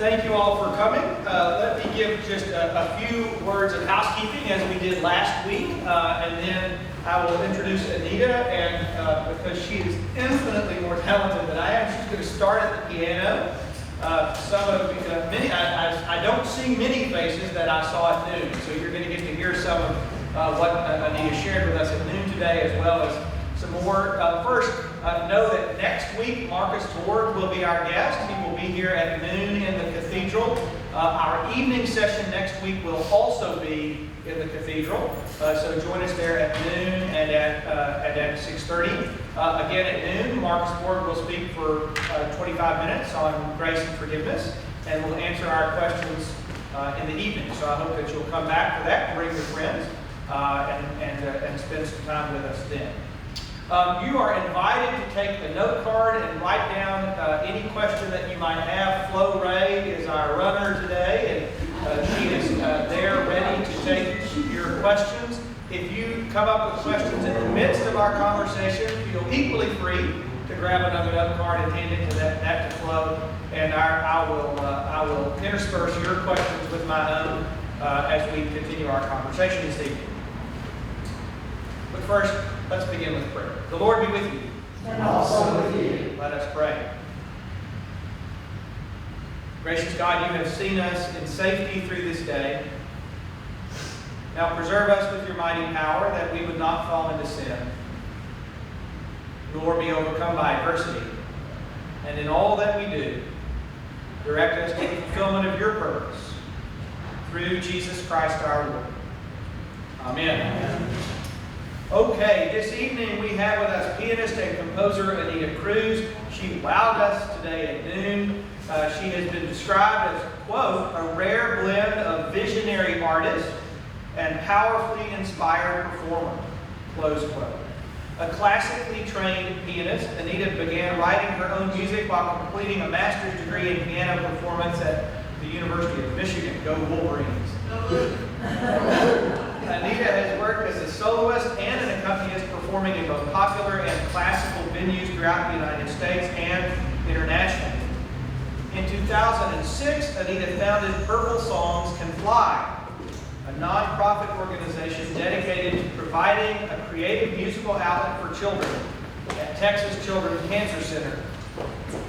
Thank you all for coming. Let me give just a few words of housekeeping as we did last week, and then I will introduce Anita, and because she is infinitely more talented than I am, she's going to start at the piano. I don't see many faces that I saw at noon, so you're going to get to hear some of what Anita shared with us at noon today, as well as some more. First, know that next week Marcus Ward will be our guest. He will be here at noon in the cathedral. Our evening session next week will also be in the cathedral, so join us there at noon and at 6:30. Again at noon, Marcus Ward will speak for 25 minutes on grace and forgiveness, and will answer our questions in the evening. So I hope that you'll come back for that, bring your friends, and spend some time with us then. You are invited to take a note card and write down any question that you might have. Flo Ray is our runner today, and she is there ready to take your questions. If you come up with questions in the midst of our conversation, feel equally free to grab another note card and hand it to that to Flo, and I will intersperse your questions with my own as we continue our conversation this evening. But first, let's begin with prayer. The Lord be with you. And also with you. Let us pray. Gracious God, you have seen us in safety through this day. Now preserve us with your mighty power, that we would not fall into sin, nor be overcome by adversity. And in all that we do, direct us to the fulfillment of your purpose, through Jesus Christ our Lord. Amen. Amen. Okay, this evening we have with us pianist and composer Anita Kruse. She wowed us today at noon. She has been described as, quote, a rare blend of visionary artist and powerfully inspired performer, close quote. A classically trained pianist, Anita began writing her own music while completing a master's degree in piano performance at the University of Michigan. Go Wolverines. Anita has worked as a soloist and an accompanist, performing in both popular and classical venues throughout the United States and internationally. In 2006, Anita founded Purple Songs Can Fly, a nonprofit organization dedicated to providing a creative musical outlet for children at Texas Children's Cancer Center.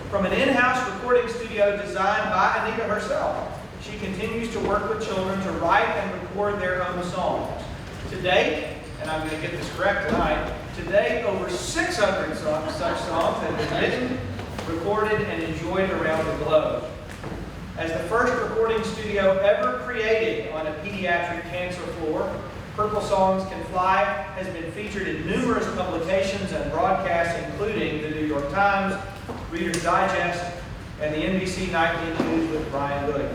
From an in-house recording studio designed by Anita herself, she continues to work with children to write and record their own songs. To date, and I'm going to get this correct tonight, to date over 600 such songs have been written, recorded, and enjoyed around the globe. As the first recording studio ever created on a pediatric cancer floor, Purple Songs Can Fly has been featured in numerous publications and broadcasts, including the New York Times, Reader's Digest, and the NBC Nightly News with Brian Goody.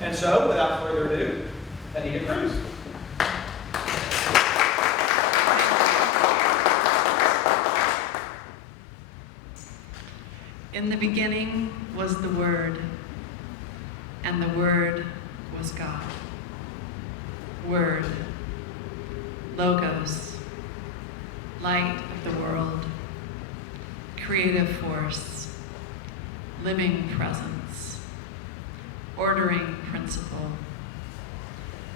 And so, without further ado, Anita Kruse. In the beginning was the Word, and the Word was God. Word, Logos, light of the world, creative force, living presence, ordering principle,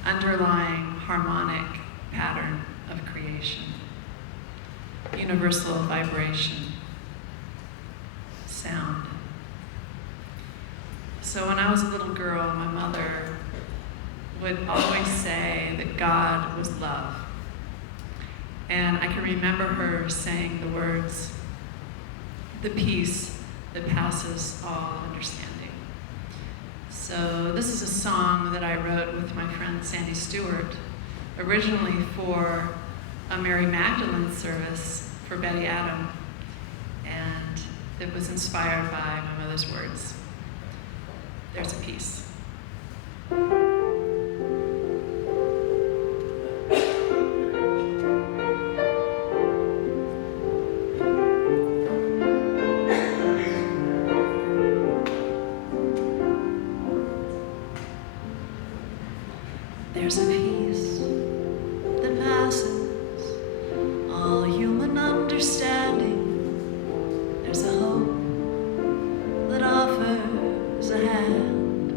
underlying harmonic pattern of creation, universal vibration, sound. So when I was a little girl, my mother would always say that God was love. And I can remember her saying the words, the peace that passes all understanding. So this is a song that I wrote with my friend Sandy Stewart, originally for a Mary Magdalene service for Betty Adam. And it was inspired by my mother's words. There's a piece. There's a peace that passes all human understanding. There's a hope that offers a hand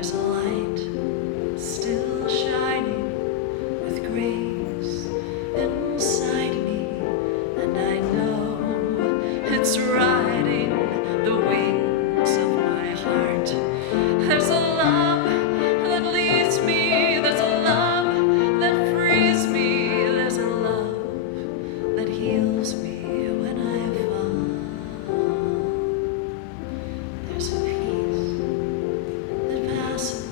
There's a light still shining with grace inside me, and I know it's riding the wings of my heart. There's a love that leads me, there's a love that frees me, there's a love that heals me when I fall. There's a peace that passes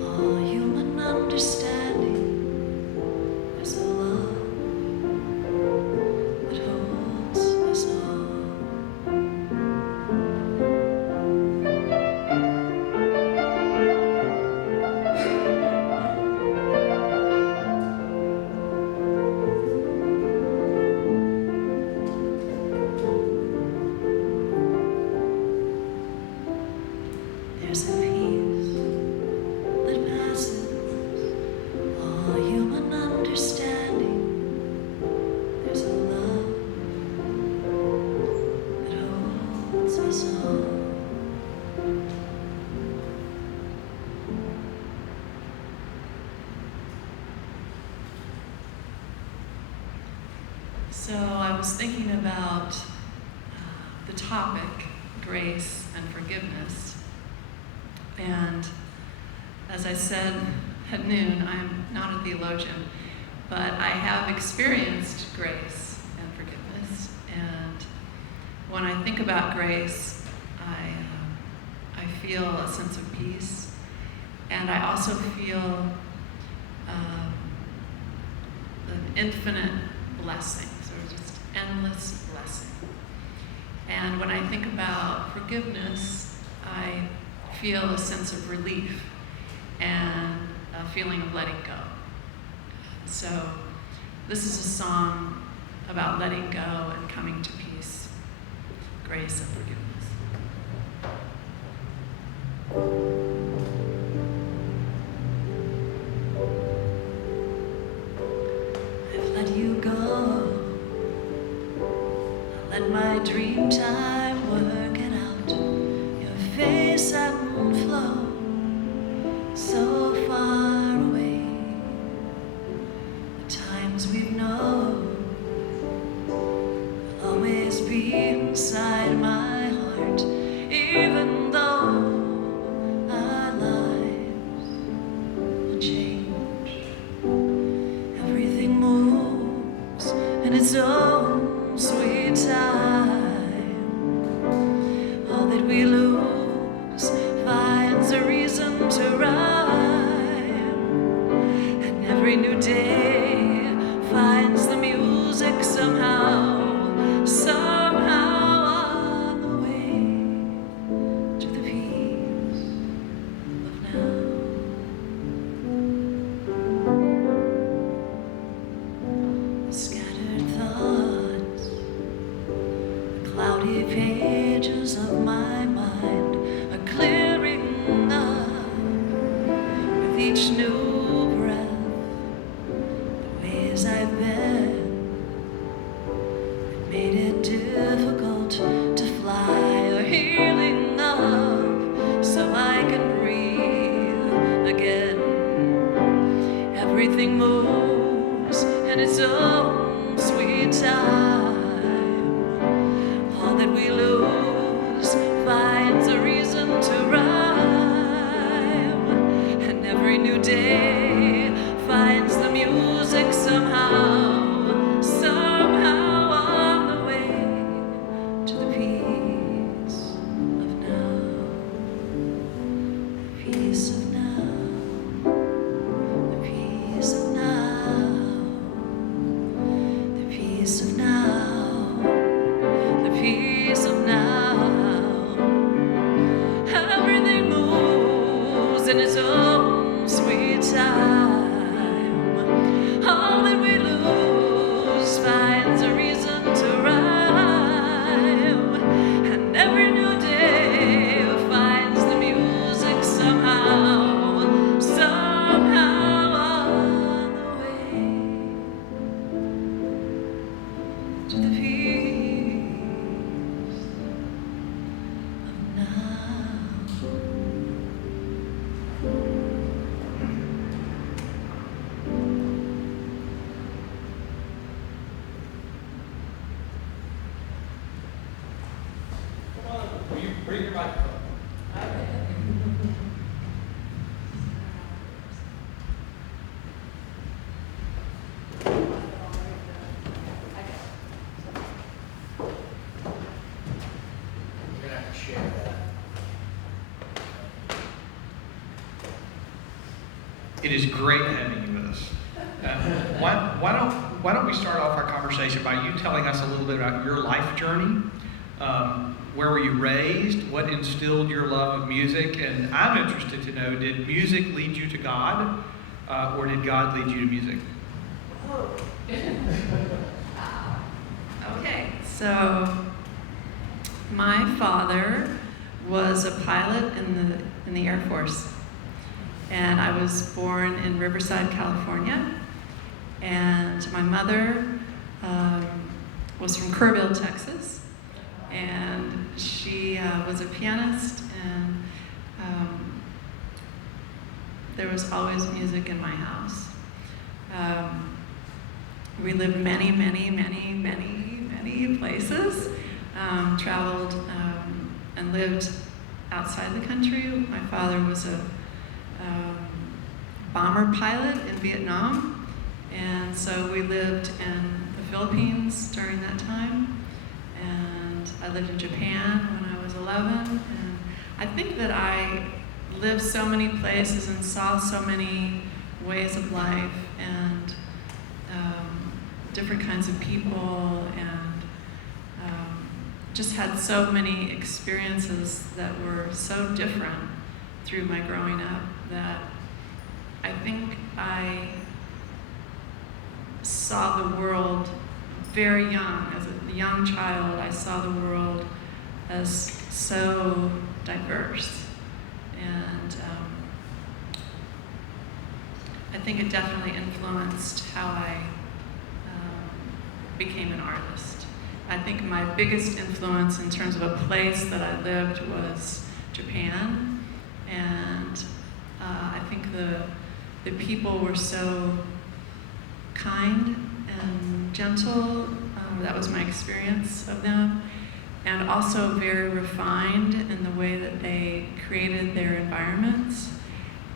all human understanding. There's a love that holds us all. There's a peace that passes all human understanding. There's a love that holds us all. So I was thinking about the topic, grace and forgiveness. And as I said at noon, I'm not a theologian, but I have experienced grace and forgiveness. And when I think about grace, I feel a sense of peace. And I also feel an infinite blessing, so just endless blessing. And when I think about forgiveness, I feel a sense of relief and a feeling of letting go. So this is a song about letting go and coming to peace, grace and forgiveness. I've let you go. I let my dream time work it out. Your face and flow so far away. The times we've known will always be inside my heart, even though our lives will change. Everything moves in its own sweet time. All that we lose finds a reason to rhyme, and every new day finds the music somehow, somehow on the way to the peace of now. The scattered thoughts, the cloudy pages of my mind are clearing up with each new breath. The ways I've been that made it difficult to fly are healing up so I can breathe again. Everything moves in its own sweet time. All that we lose finds a reason to rhyme, and every new day finds the music somehow, somehow on the way to the peace of now. The peace of now. The peace of now. The peace of now. The peace of now. Everything moves in its own sweet time. All that we lose finds a reason to rhyme, and every new day finds the music somehow, somehow on the way to the peace of now. It is great having you with us. Why don't we start off our conversation by you telling us a little bit about your life journey? Where were you raised? What instilled your love of music? And I'm interested to know, did music lead you to God, or did God lead you to music? Okay, so my father was a pilot in the Air Force, and I was born in Riverside, California, and my mother was from Kerrville, Texas, and she was a pianist, and there was always music in my house. We lived many places, traveled and lived outside the country. My father was a bomber pilot in Vietnam, and so we lived in the Philippines during that time, and I lived in Japan when I was 11, and I think that I lived so many places and saw so many ways of life and different kinds of people, and just had so many experiences that were so different through my growing up that I think I saw the world very young. As a young child, I saw the world as so diverse. And I think it definitely influenced how I became an artist. I think my biggest influence in terms of a place that I lived was Japan, and I think the people were so kind and gentle. That was my experience of them, and also very refined in the way that they created their environments.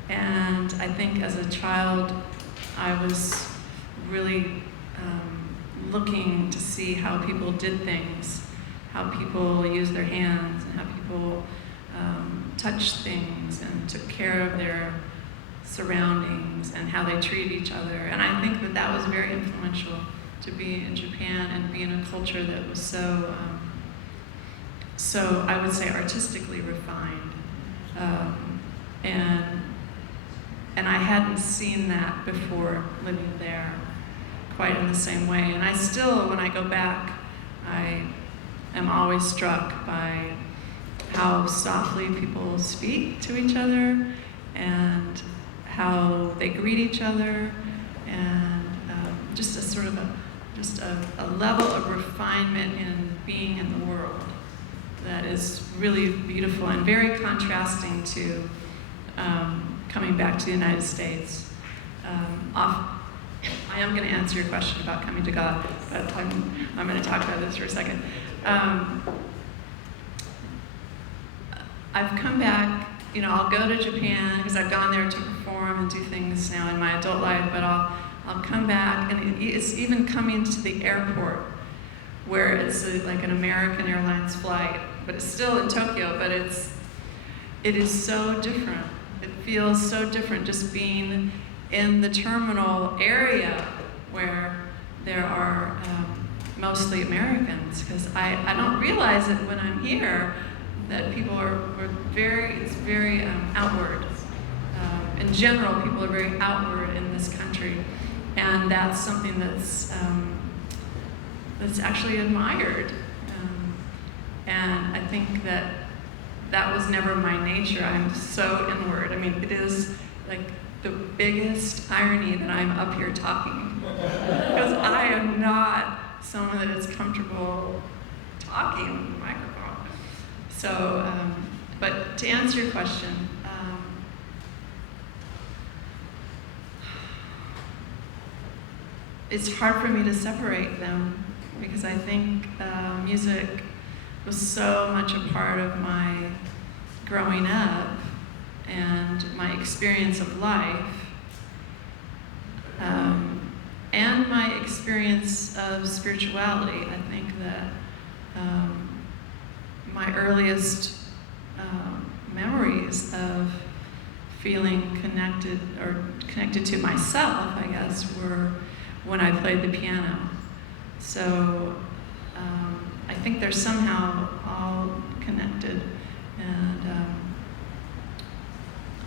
And I think as a child, I was really looking to see how people did things, how people used their hands, and how people touched things and took care of their surroundings and how they treated each other. And I think that that was very influential, to be in Japan and be in a culture that was so I would say artistically refined. And I hadn't seen that before living there quite in the same way. And I still, when I go back, I am always struck by how softly people speak to each other and how they greet each other, and just a sort of a level of refinement in being in the world that is really beautiful and very contrasting to coming back to the United States. I am going to answer your question about coming to God, but I'm going to talk about this for a second. I've come back, I'll go to Japan because I've gone there to perform and do things now in my adult life, but I'll come back, and it's even coming to the airport where it's like an American Airlines flight, but it's still in Tokyo, but it is so different. It feels so different just being in the terminal area where there are mostly Americans, because I don't realize it when I'm here that people are very outward. In general, people are very outward in this country, and that's something that's actually admired. And I think that was never my nature. I'm so inward. I mean, it is like the biggest irony that I'm up here talking, because I am not someone that is comfortable talking on the microphone. So, but to answer your question, it's hard for me to separate them, because I think music was so much a part of my growing up and my experience of life, and my experience of spirituality. I think that my earliest memories of feeling connected or connected to myself, I guess, were when I played the piano. So I think they're somehow all connected. And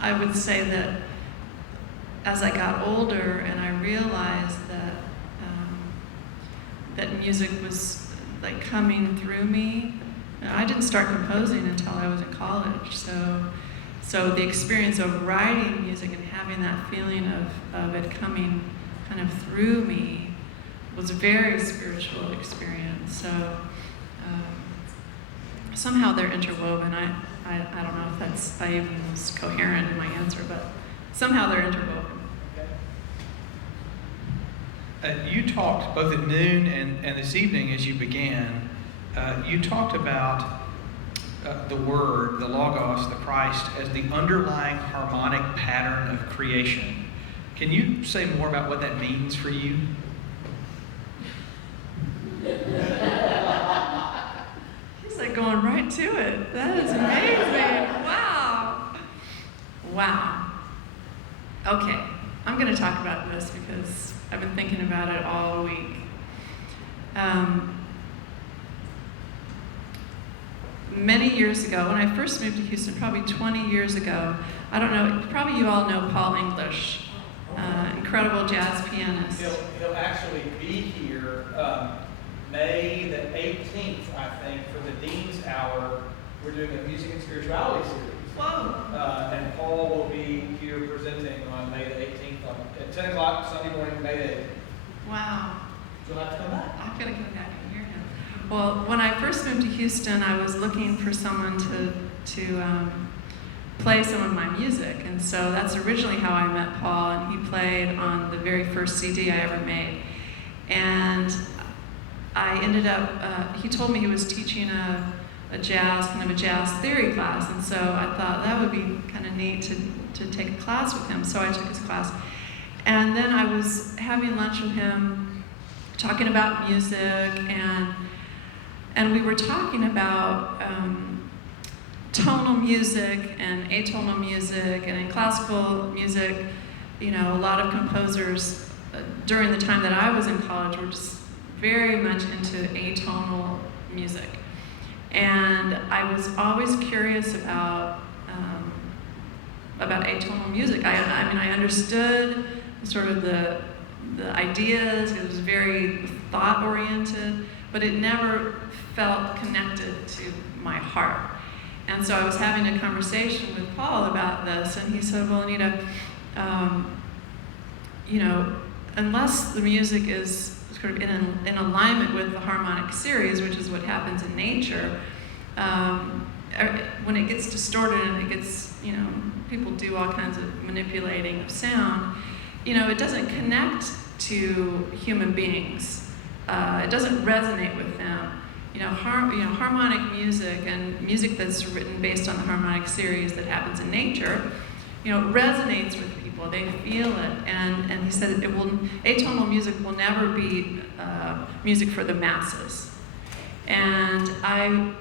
I would say that as I got older and I realized that that music was like coming through me, I didn't start composing until I was in college. So the experience of writing music and having that feeling of it coming kind of through me was a very spiritual experience. So somehow they're interwoven. I don't know if I even was coherent in my answer, but somehow they're interwoven. You talked both at noon and this evening as you began, you talked about the Word, the Logos, the Christ, as the underlying harmonic pattern of creation. Can you say more about what that means for you? He's like going right to it. That is amazing. Wow. Wow. Okay, I'm going to talk about this because I've been thinking about it all week. Many years ago, when I first moved to Houston, probably 20 years ago, I don't know, probably you all know Paul English, incredible jazz pianist. He'll actually be here May the 18th, I think, for the Dean's Hour. We're doing a music and spirituality series. Whoa. And Paul will be here presenting on May the 18th at 10 o'clock Sunday morning, May the 18th. Wow. You'll have to come back. I'm going to come back and hear him. Well, when I first moved to Houston, I was looking for someone to play some of my music. And so that's originally how I met Paul, and he played on the very first CD I ever made. And I ended up, he told me he was teaching a jazz theory class, and so I thought that would be kind of neat to take a class with him, so I took his class. And then I was having lunch with him, talking about music, and we were talking about tonal music and atonal music, and in classical music, you know, a lot of composers during the time that I was in college were just very much into atonal music. And I was always curious about atonal music. I mean, I understood sort of the ideas. It was very thought-oriented, but it never felt connected to my heart. And so I was having a conversation with Paul about this, and he said, "Well, Anita, you know, unless the music is sort of in alignment with the harmonic series, which is what happens in nature, when it gets distorted and it gets, you know, people do all kinds of manipulating of sound, you know, it doesn't connect to human beings. It doesn't resonate with them. You know, harmonic music and music that's written based on the harmonic series that happens in nature, you know, resonates with people. They feel it, and he said atonal music will never be music for the masses." And I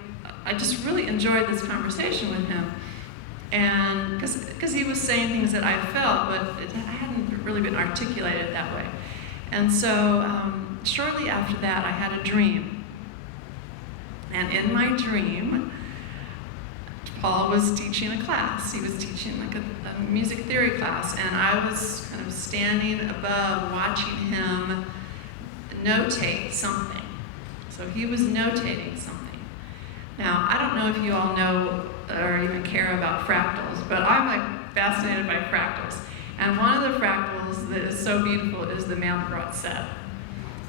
just really enjoyed this conversation with him, and because he was saying things that I felt, but I hadn't really been articulated that way. And so shortly after that, I had a dream. And in my dream, Paul was teaching a class. He was teaching like a music theory class, and I was kind of standing above watching him notate something. So he was notating something. Now, I don't know if you all know or even care about fractals, but I'm like fascinated by fractals. And one of the fractals that is so beautiful is the Mandelbrot set.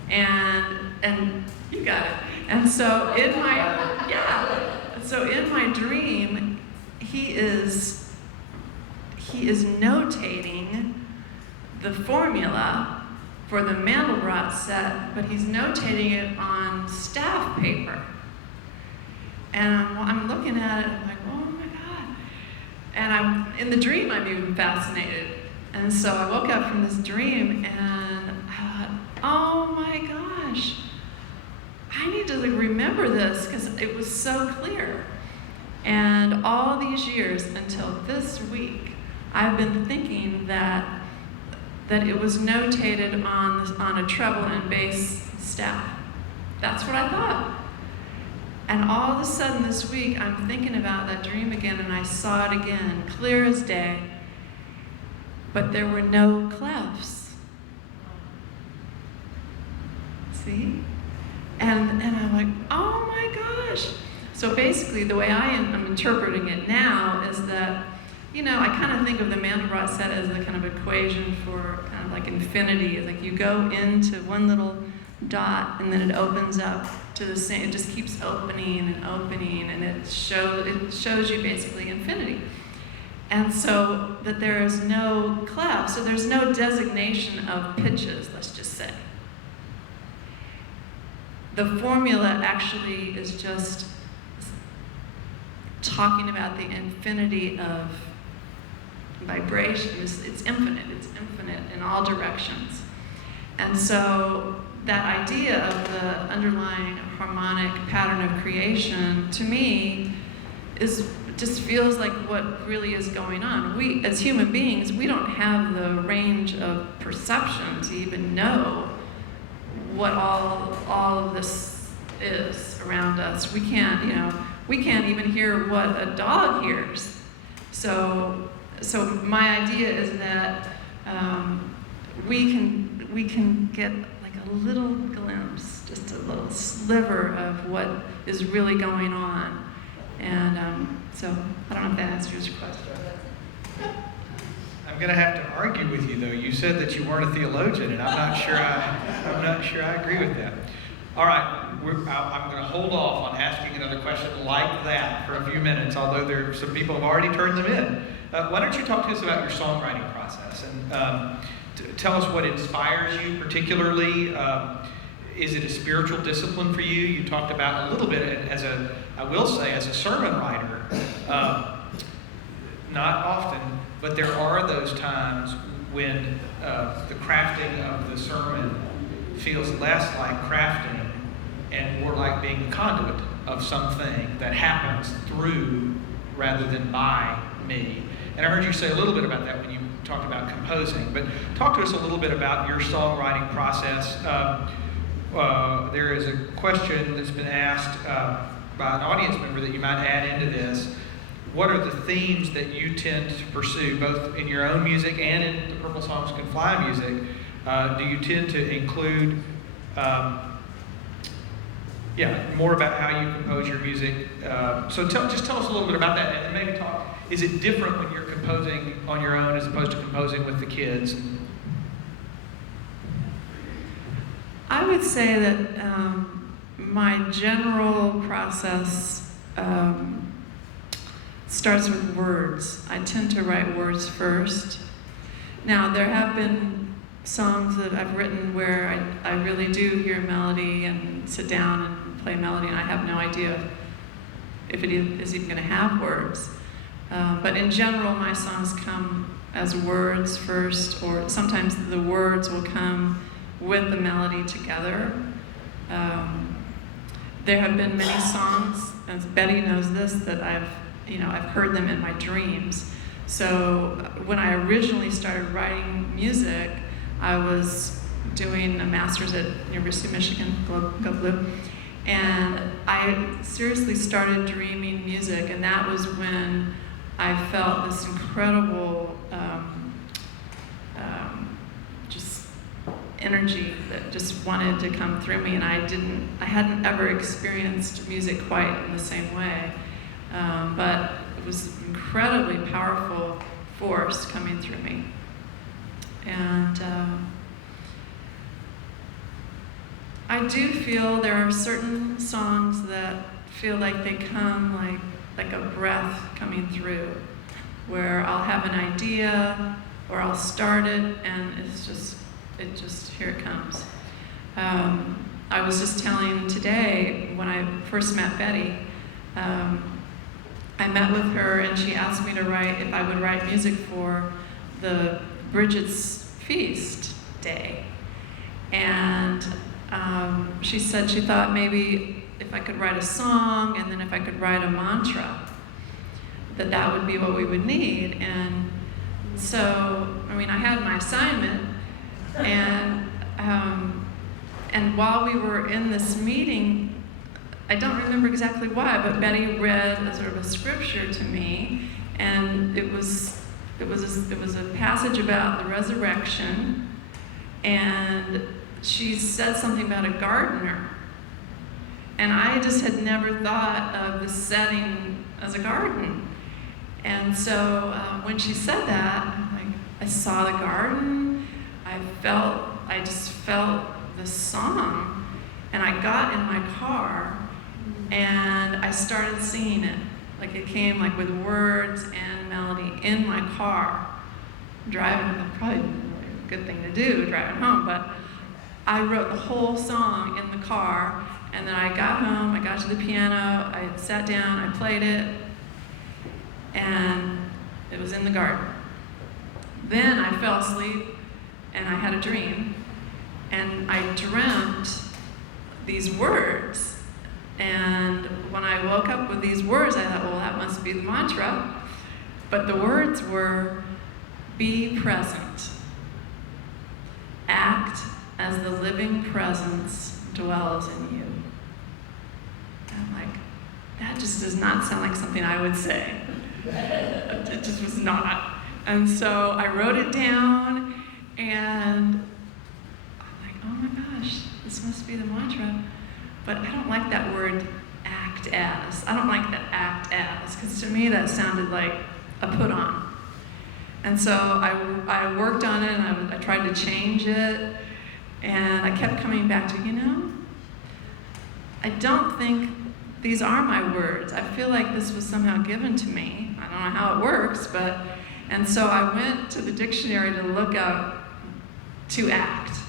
And you got it. And so in my dream, he is notating the formula for the Mandelbrot set, but he's notating it on staff paper. And I'm looking at it, I'm like, oh my God. And in the dream, I'm even fascinated. And so I woke up from this dream and I thought, oh my gosh, I need to remember this because it was so clear. And all these years until this week, I've been thinking that that it was notated on a treble and bass staff. That's what I thought. And all of a sudden this week, I'm thinking about that dream again, and I saw it again, clear as day, but there were no clefs. See? And I'm like, oh my gosh. So basically, the way I'm interpreting it now is that, I kind of think of the Mandelbrot set as a kind of equation for kind of like infinity. It's like you go into one little dot and then it opens up to the same, it just keeps opening and it shows you basically infinity. And so that there is no clef, so there's no designation of pitches, let's just say. The formula actually is just talking about the infinity of vibration. It's infinite in all directions. And so that idea of the underlying harmonic pattern of creation, to me, just feels like what really is going on. We, as human beings, we don't have the range of perception to even know what all of this is around us. We can't even hear what a dog hears. So my idea is that we can get like a little glimpse, just a little sliver of what is really going on. And so I don't know if that answers your question. I'm going to have to argue with you, though. You said that you weren't a theologian, and I'm not sure I agree with that. All right, I'm going to hold off on asking another question like that for a few minutes, although some people have already turned them in. Why don't you talk to us about your songwriting process and tell us what inspires you particularly. Is it a spiritual discipline for you? You talked about a little bit as a sermon writer. Not often, but there are those times when the crafting of the sermon feels less like crafting and more like being the conduit of something that happens through rather than by me. And I heard you say a little bit about that when you talked about composing, but talk to us a little bit about your songwriting process. There is a question that's been asked by an audience member that you might add into this. What are the themes that you tend to pursue, both in your own music and in the Purple Songs Can Fly music? Do you tend to include, more about how you compose your music? So just tell us a little bit about that, and maybe talk. Is it different when you're composing on your own as opposed to composing with the kids? I would say that my general process starts with words. I tend to write words first. Now, there have been songs that I've written where I really do hear melody and sit down and play melody, and I have no idea if it is even going to have words. But in general, my songs come as words first, or sometimes the words will come with the melody together. There have been many songs, as Betty knows this, that I've heard them in my dreams. So when I originally started writing music, I was doing a master's at University of Michigan, go Blue, and I seriously started dreaming music, and that was when I felt this incredible just energy that just wanted to come through me, and I hadn't ever experienced music quite in the same way, but it was an incredibly powerful force coming through me. And I do feel there are certain songs that feel like they come like a breath coming through, where I'll have an idea or I'll start it and it just here it comes. I was just telling today, when I first met Betty, I met with her and she asked me if I would write music for the Bridget's Feast Day. And she said she thought maybe if I could write a song and then if I could write a mantra, that would be what we would need. And so, I had my assignment, And while we were in this meeting, I don't remember exactly why, but Betty read a sort of a scripture to me, and it was a passage about the resurrection, and she said something about a gardener. And I just had never thought of the setting as a garden. And so when she said that, I saw the garden, I just felt the song, and I got in my car and I started singing it. Like it came like with words and melody in my car, driving, probably a good thing to do, driving home, but I wrote the whole song in the car, and then I got home, I got to the piano, I sat down, I played it, and it was in the garden. Then I fell asleep, and I had a dream, and I dreamt these words. And when I woke up with these words, I thought, well, that must be the mantra. But the words were, be present. Act as the living presence dwells in you. And I'm like, that just does not sound like something I would say. It just was not. And so I wrote it down, and I'm like, oh my gosh, this must be the mantra. But I don't like that word, act as. I don't like that act as, because to me that sounded like a put on. And so I worked on it, and I tried to change it, and I kept coming back to, I don't think these are my words. I feel like this was somehow given to me. I don't know how it works, and so I went to the dictionary to look up to act.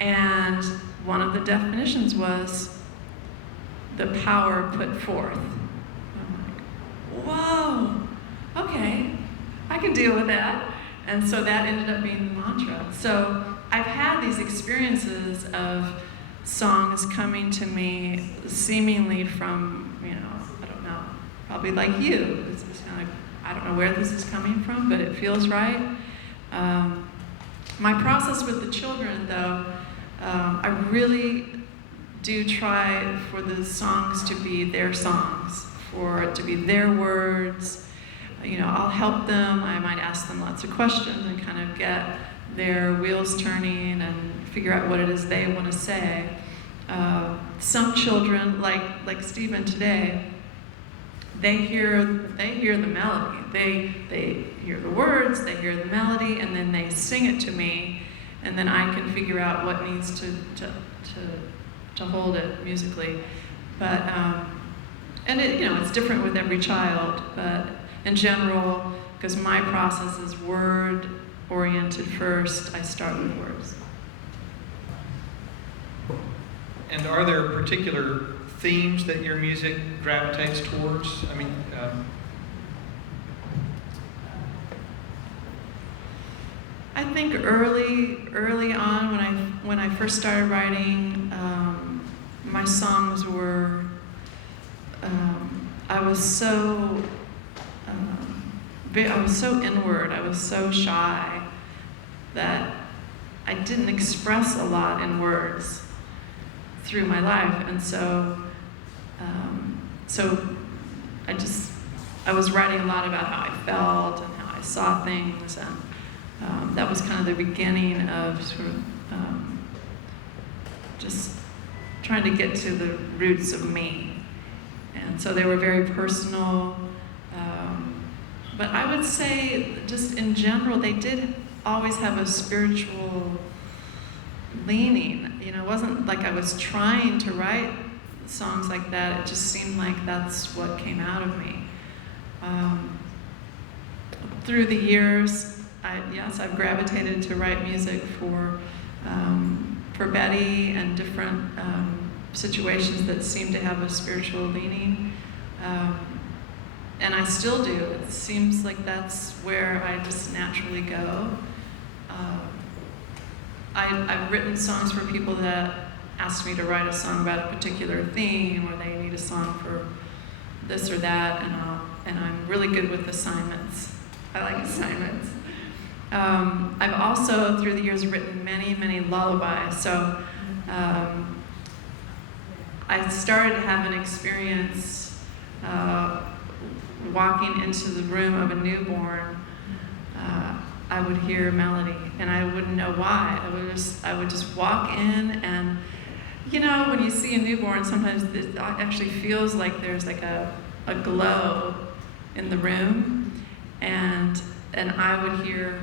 And one of the definitions was the power put forth. I'm like, whoa, okay, I can deal with that. And so that ended up being the mantra. So I've had these experiences of songs coming to me seemingly from, I don't know, probably like you. It's kind of like, I don't know where this is coming from, but it feels right. My process with the children, though, I really do try for the songs to be their songs, for it to be their words. I'll help them. I might ask them lots of questions and kind of get their wheels turning and figure out what it is they want to say. Some children, like Stephen today, they hear the melody. They hear the words, they hear the melody, and then they sing it to me, and then I can figure out what needs to hold it musically. But and it's different with every child, but in general, because my process is word oriented first, I start with words. And are there particular themes that your music gravitates towards? I think early on when I first started writing, my songs were, I was so inward, I was so shy that I didn't express a lot in words through my life, and so I was writing a lot about how I felt and how I saw things, and that was kind of the beginning of sort of just trying to get to the roots of me. And so they were very personal, but I would say just in general, they did always have a spiritual leaning. It wasn't like I was trying to write songs like that. It just seemed like that's what came out of me. Through the years, I've gravitated to write music for Betty and different situations that seem to have a spiritual leaning. And I still do. It seems like that's where I just naturally go. I've written songs for people that ask me to write a song about a particular theme, or they need a song for this or that, and I'm really good with assignments. I like assignments. I've also, through the years, written many, many lullabies. So I started to have an experience walking into the room of a newborn. I would hear a melody, and I wouldn't know why. I would just walk in, and you know, when you see a newborn, sometimes it actually feels like there's like a glow in the room, and I would hear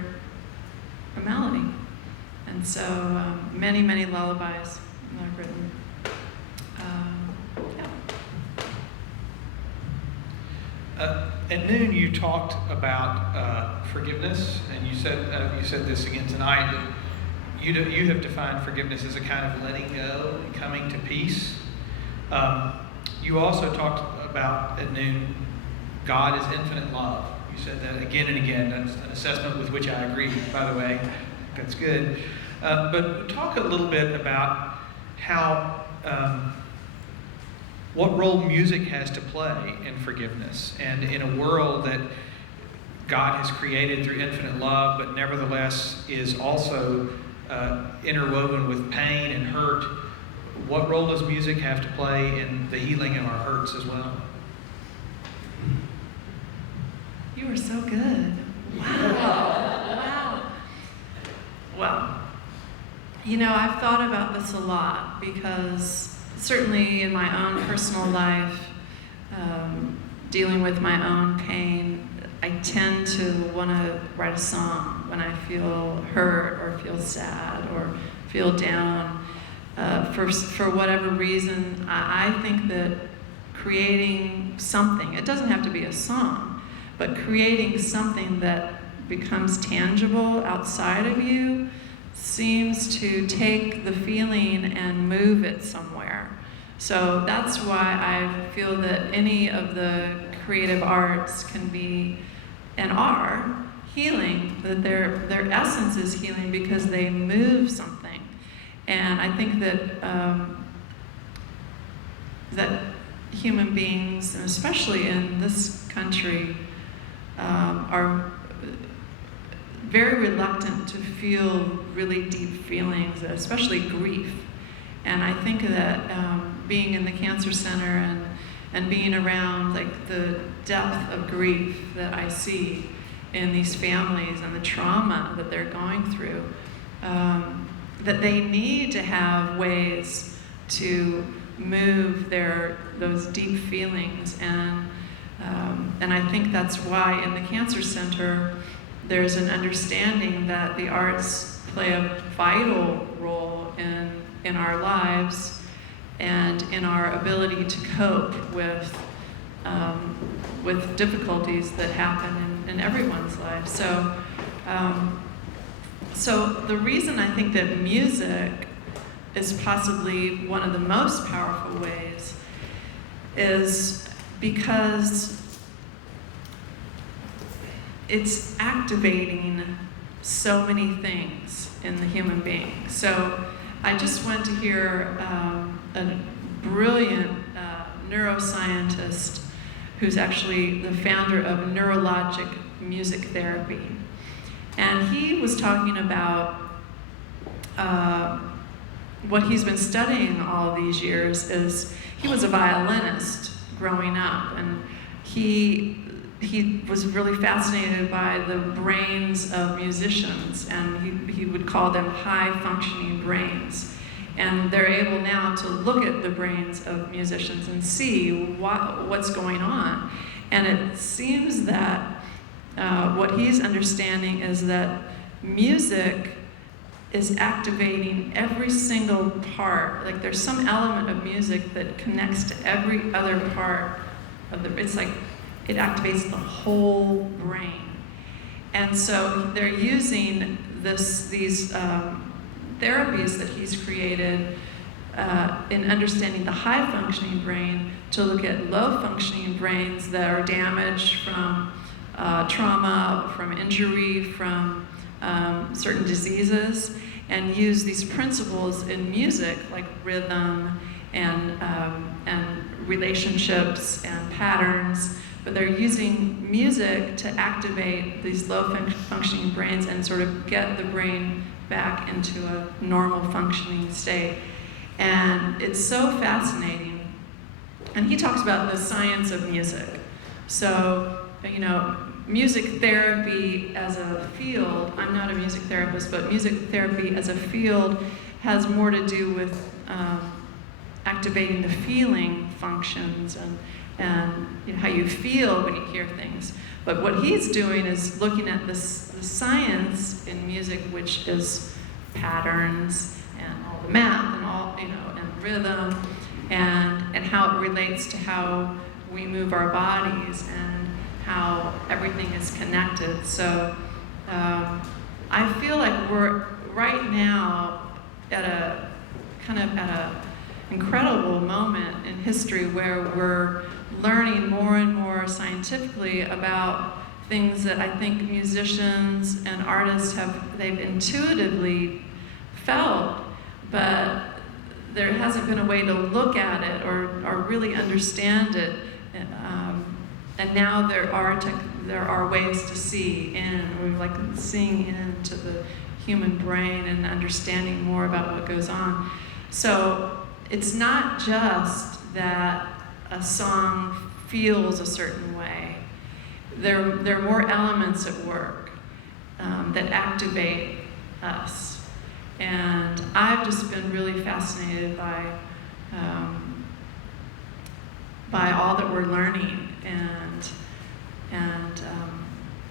a melody. And so many, many lullabies that I've written. At noon, you talked about forgiveness, and you said this again tonight. That you have defined forgiveness as a kind of letting go and coming to peace. You also talked about at noon, God is infinite love. You said that again and again. That's an assessment with which I agree, by the way. That's good. But talk a little bit about how, what role music has to play in forgiveness. And in a world that God has created through infinite love, but nevertheless is also interwoven with pain and hurt, what role does music have to play in the healing of our hurts as well? You were so good. Wow. Wow. Well, you know, I've thought about this a lot because certainly in my own personal life, dealing with my own pain, I tend to want to write a song when I feel hurt or feel sad or feel down. For whatever reason, I think that creating something, it doesn't have to be a song, but creating something that becomes tangible outside of you seems to take the feeling and move it somewhere. So that's why I feel that any of the creative arts can be and are healing, that their essence is healing because they move something. And I think that that human beings, and especially in this country, are very reluctant to feel really deep feelings, especially grief. And I think that being in the cancer center and being around like the depth of grief that I see in these families and the trauma that they're going through, that they need to have ways to move those deep feelings. And I think that's why in the cancer center there's an understanding that the arts play a vital role in our lives and in our ability to cope with difficulties that happen in everyone's life. So the reason I think that music is possibly one of the most powerful ways is because it's activating so many things in the human being. So I just went to hear a brilliant neuroscientist who's actually the founder of neurologic music therapy. And he was talking about what he's been studying all these years is he was a violinist growing up, and he was really fascinated by the brains of musicians, and he would call them high-functioning brains. And they're able now to look at the brains of musicians and see what's going on. And it seems that what he's understanding is that music is activating every single part. Like there's some element of music that connects to every other part of it's like it activates the whole brain. And so they're using these therapies that he's created in understanding the high-functioning brain to look at low-functioning brains that are damaged from trauma, from injury, from certain diseases, and use these principles in music like rhythm and relationships and patterns, but they're using music to activate these low-functioning brains and sort of get the brain back into a normal functioning state. And it's so fascinating. And he talks about the science of music. So, you know, music therapy as a field, I'm not a music therapist, but music therapy as a field has more to do with activating the feeling functions and you know, how you feel when you hear things. But what he's doing is looking at the science in music, which is patterns and all the math and all, you know, and rhythm and how it relates to how we move our bodies and how everything is connected. So I feel like we're right now at a kind of at a incredible moment in history where we're learning more and more scientifically about things that I think musicians and artists they've intuitively felt, but there hasn't been a way to look at it or really understand it. And now there are ways to see in, or like seeing into the human brain and understanding more about what goes on. So it's not just that a song feels a certain way. There are more elements at work that activate us. And I've just been really fascinated by all that we're learning, and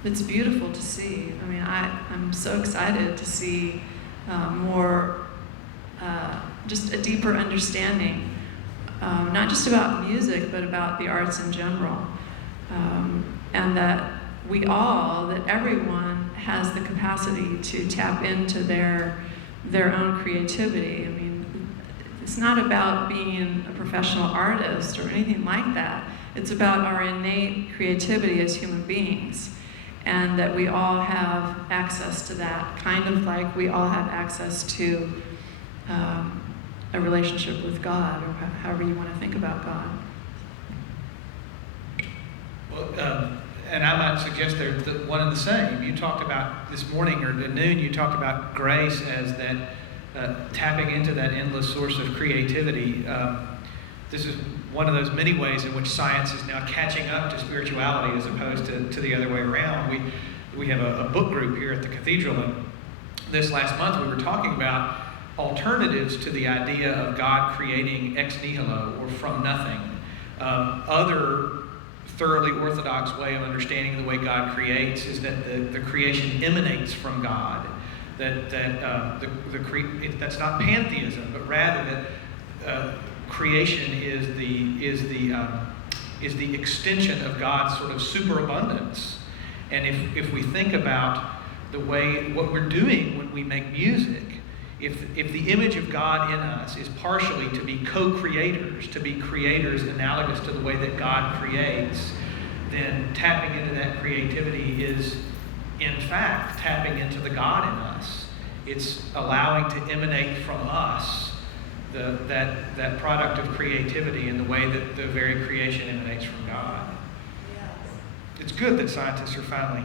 it's beautiful to see. I mean, I'm so excited to see more, just a deeper understanding, not just about music, but about the arts in general, and that that everyone has the capacity to tap into their own creativity. I mean, it's not about being a professional artist or anything like that. It's about our innate creativity as human beings, and that we all have access to that, kind of like we all have access to a relationship with God, or however you want to think about God. Well, and I might suggest they're one and the same. You talked about this morning or at noon, you talked about grace as that tapping into that endless source of creativity. This is one of those many ways in which science is now catching up to spirituality as opposed to the other way around. We have a book group here at the cathedral, and this last month we were talking about alternatives to the idea of God creating ex nihilo, or from nothing. Other thoroughly orthodox way of understanding the way God creates is that the creation emanates from God. That's not pantheism, but rather that creation is the extension of God's sort of superabundance. And if we think about what we're doing when we make music, if the image of God in us is partially to be co-creators, to be creators analogous to the way that God creates, then tapping into that creativity is, in fact, tapping into the God in us. It's allowing to emanate from us that product of creativity in the way that the very creation emanates from God. Yes. It's good that scientists are finally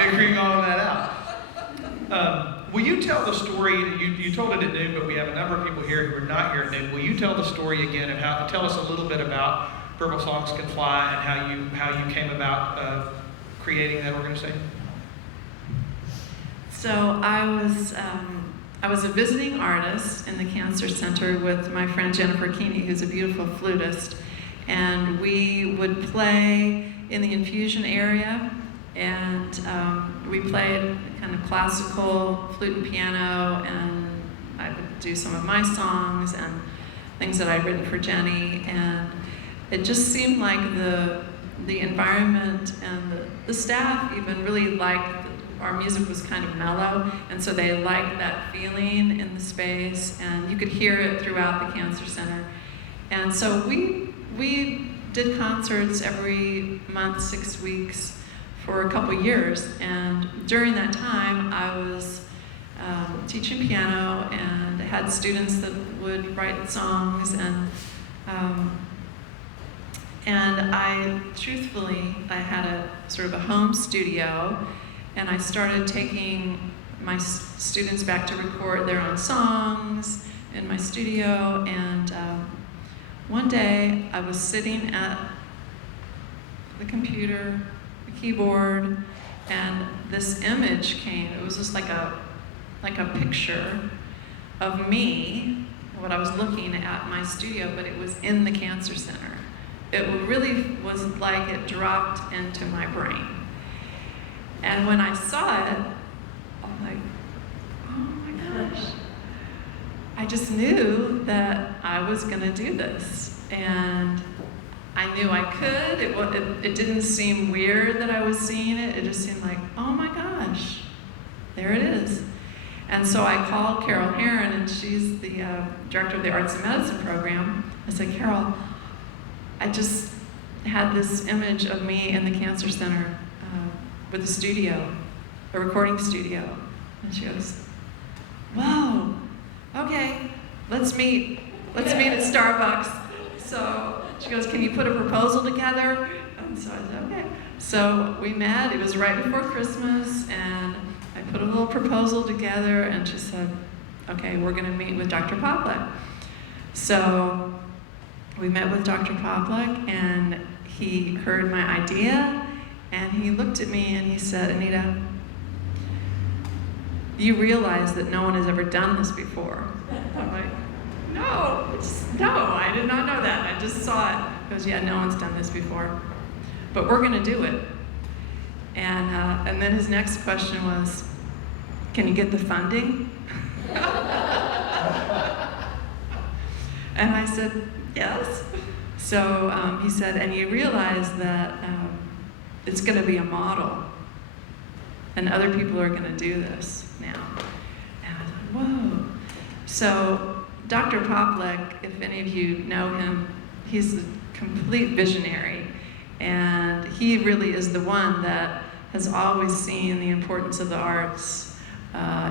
figuring all of that out. Will you tell the story? You told it at noon, but we have a number of people here who are not here at noon. Will you tell the story again and tell us a little bit about Purple Songs Can Fly and how you came about creating that organization? So I was a visiting artist in the Cancer Center with my friend Jennifer Keeney, who's a beautiful flutist, and we would play in the infusion area, and we played kind of classical flute and piano, and I would do some of my songs and things that I'd written for Jenny, and it just seemed like the environment and the staff even really liked our music was kind of mellow, and so they liked that feeling in the space, and you could hear it throughout the Cancer Center. And so we did concerts every month, 6 weeks, for a couple years, and during that time I was teaching piano and had students that would write songs, and And truthfully, I had a sort of a home studio, and I started taking my students back to record their own songs in my studio. And one day I was sitting at the computer, the keyboard, and this image came. It was just like a picture of me, what I was looking at my studio, but it was in the cancer center. It really was like it dropped into my brain. And when I saw it, I'm like, oh my gosh. I just knew that I was gonna do this. And I knew I could. It didn't seem weird that I was seeing it. It just seemed like, oh my gosh, there it is. And so I called Carol Heron, and she's the director of the Arts and Medicine program. I said, Carol, I just had this image of me in the cancer center with a studio, a recording studio. And she goes, whoa, okay, let's meet at Starbucks. So she goes, can you put a proposal together? And so I said, okay. So we met, it was right before Christmas, and I put a little proposal together, and she said, okay, we're gonna meet with Dr. Poplack. So we met with Dr. Poplack, and he heard my idea, and he looked at me and he said, Anita, you realize that no one has ever done this before. I'm like, no, I did not know that. I just saw it. He goes, yeah, no one's done this before, but we're gonna do it. And then his next question was, can you get the funding? And I said, yes. So he said, and you realize that it's gonna be a model, and other people are gonna do this now. And I thought, whoa. So Dr. Poplack, if any of you know him, he's a complete visionary, and he really is the one that has always seen the importance of the arts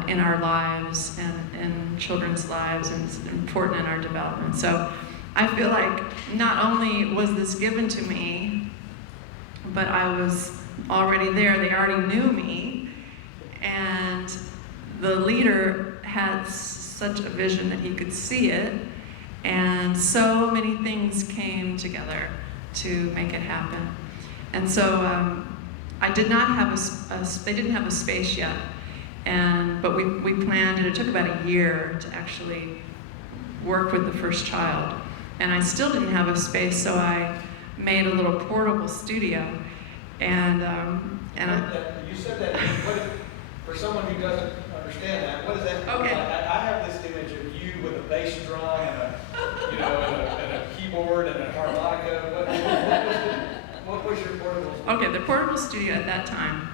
in our lives and in children's lives, and it's important in our development. So I feel like not only was this given to me, but I was already there. They already knew me, and the leader had such a vision that he could see it, and so many things came together to make it happen. And so I did not have they didn't have a space yet, but we planned it. It took about a year to actually work with the first child, and I still didn't have a space, so I made a little portable studio. And you said that, for someone who doesn't understand that, what is that? Okay. I have this image of you with a bass drum and a keyboard and a harmonica. What was your portable studio? Okay, the portable studio at that time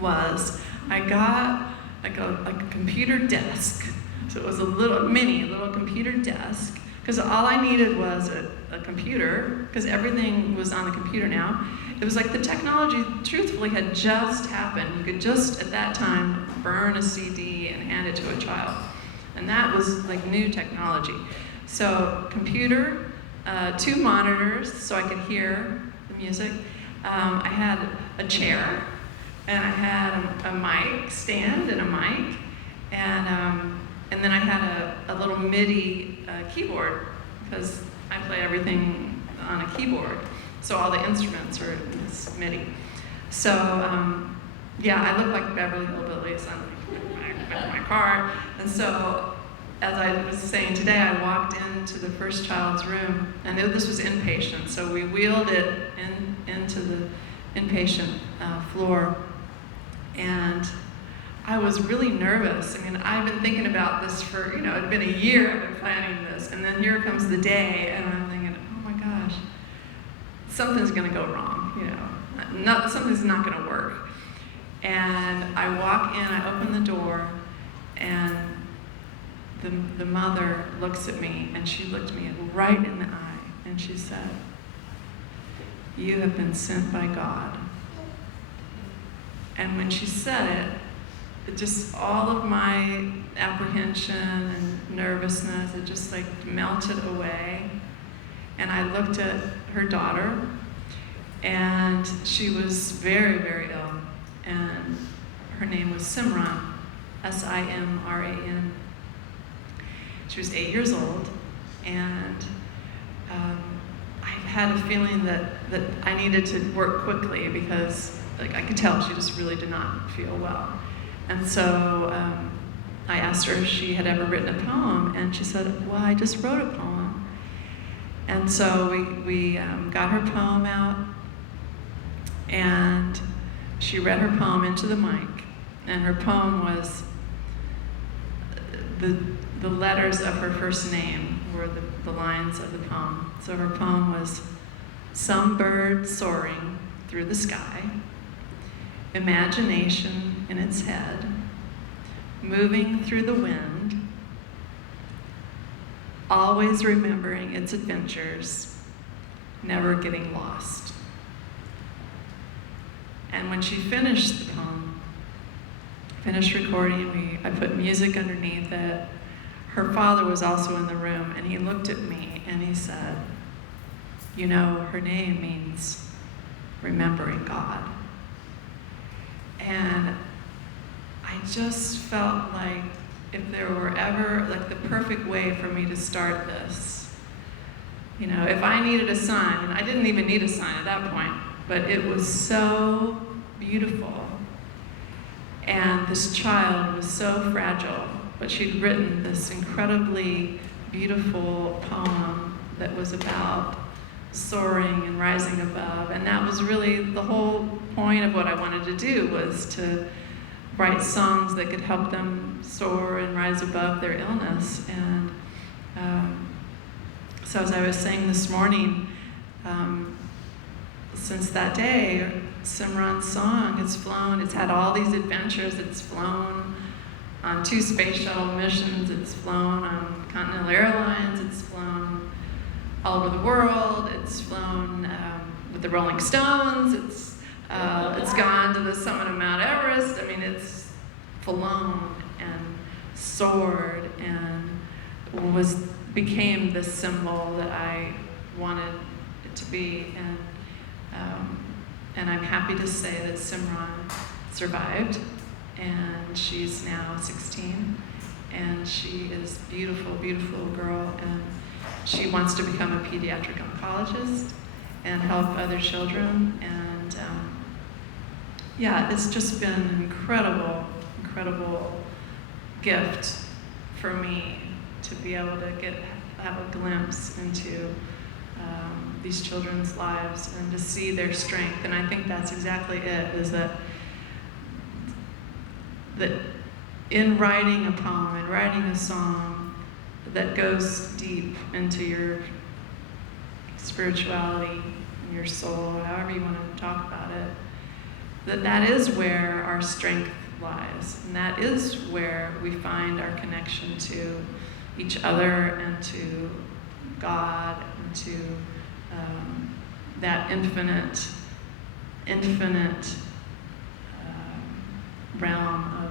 was, I got like a computer desk. So it was a little computer desk, because all I needed was a computer, because everything was on the computer now. It was like the technology, truthfully, had just happened. You could just, at that time, burn a CD and hand it to a child. And that was like new technology. So computer, 2 monitors so I could hear the music. I had a chair, and I had a mic stand and a mic, and then I had a little MIDI keyboard, because I play everything on a keyboard. So all the instruments are in this MIDI. So yeah, I look like Beverly Hillbillies on my car. And so, as I was saying today, I walked into the first child's room, and this was inpatient. So we wheeled it into the inpatient floor, and I was really nervous. I mean, I've been thinking about this for, it'd been a year I've been planning this, and then here comes the day, and I'm thinking, oh my gosh, something's gonna go wrong, something's not gonna work. And I walk in, I open the door, and the mother looks at me, and she looked me right in the eye, and she said, "You have been sent by God." And when she said it just, all of my apprehension and nervousness, it just like melted away. And I looked at her daughter, and she was very, very ill. And her name was Simran, Simran. She was 8 years old, and I had a feeling that I needed to work quickly because, like, I could tell she just really did not feel well. And so I asked her if she had ever written a poem, and she said, well, I just wrote a poem. And so we got her poem out, and she read her poem into the mic, and her poem was, the letters of her first name were the lines of the poem. So her poem was, some bird soaring through the sky, imagination in its head, moving through the wind, always remembering its adventures, never getting lost. And when she finished the poem, finished recording, I put music underneath it. Her father was also in the room, and he looked at me and he said, you know, her name means remembering God. And I just felt like if there were ever, like, the perfect way for me to start this, you know, if I needed a sign, and I didn't even need a sign at that point, but it was so beautiful. And this child was so fragile, but she'd written this incredibly beautiful poem that was about soaring and rising above. And that was really the whole point of what I wanted to do, was to write songs that could help them soar and rise above their illness. And so as I was saying this morning, since that day, Simran's song has flown. It's had all these adventures. It's flown on 2 space shuttle missions. It's flown on Continental Airlines. It's flown all over the world. It's flown with the Rolling Stones. It's gone to the summit of Mount Everest. I mean, it's flown and soared and became the symbol that I wanted it to be. And I'm happy to say that Simran survived, and she's now 16, and she is a beautiful, beautiful girl, and she wants to become a pediatric oncologist and help other children. And yeah, it's just been an incredible, incredible gift for me to be able to have a glimpse into these children's lives and to see their strength. And I think that's exactly it, is that in writing a poem and writing a song that goes deep into your spirituality and your soul, however you want to talk about it, that is where our strength lies. And that is where we find our connection to each other and to God and to that infinite realm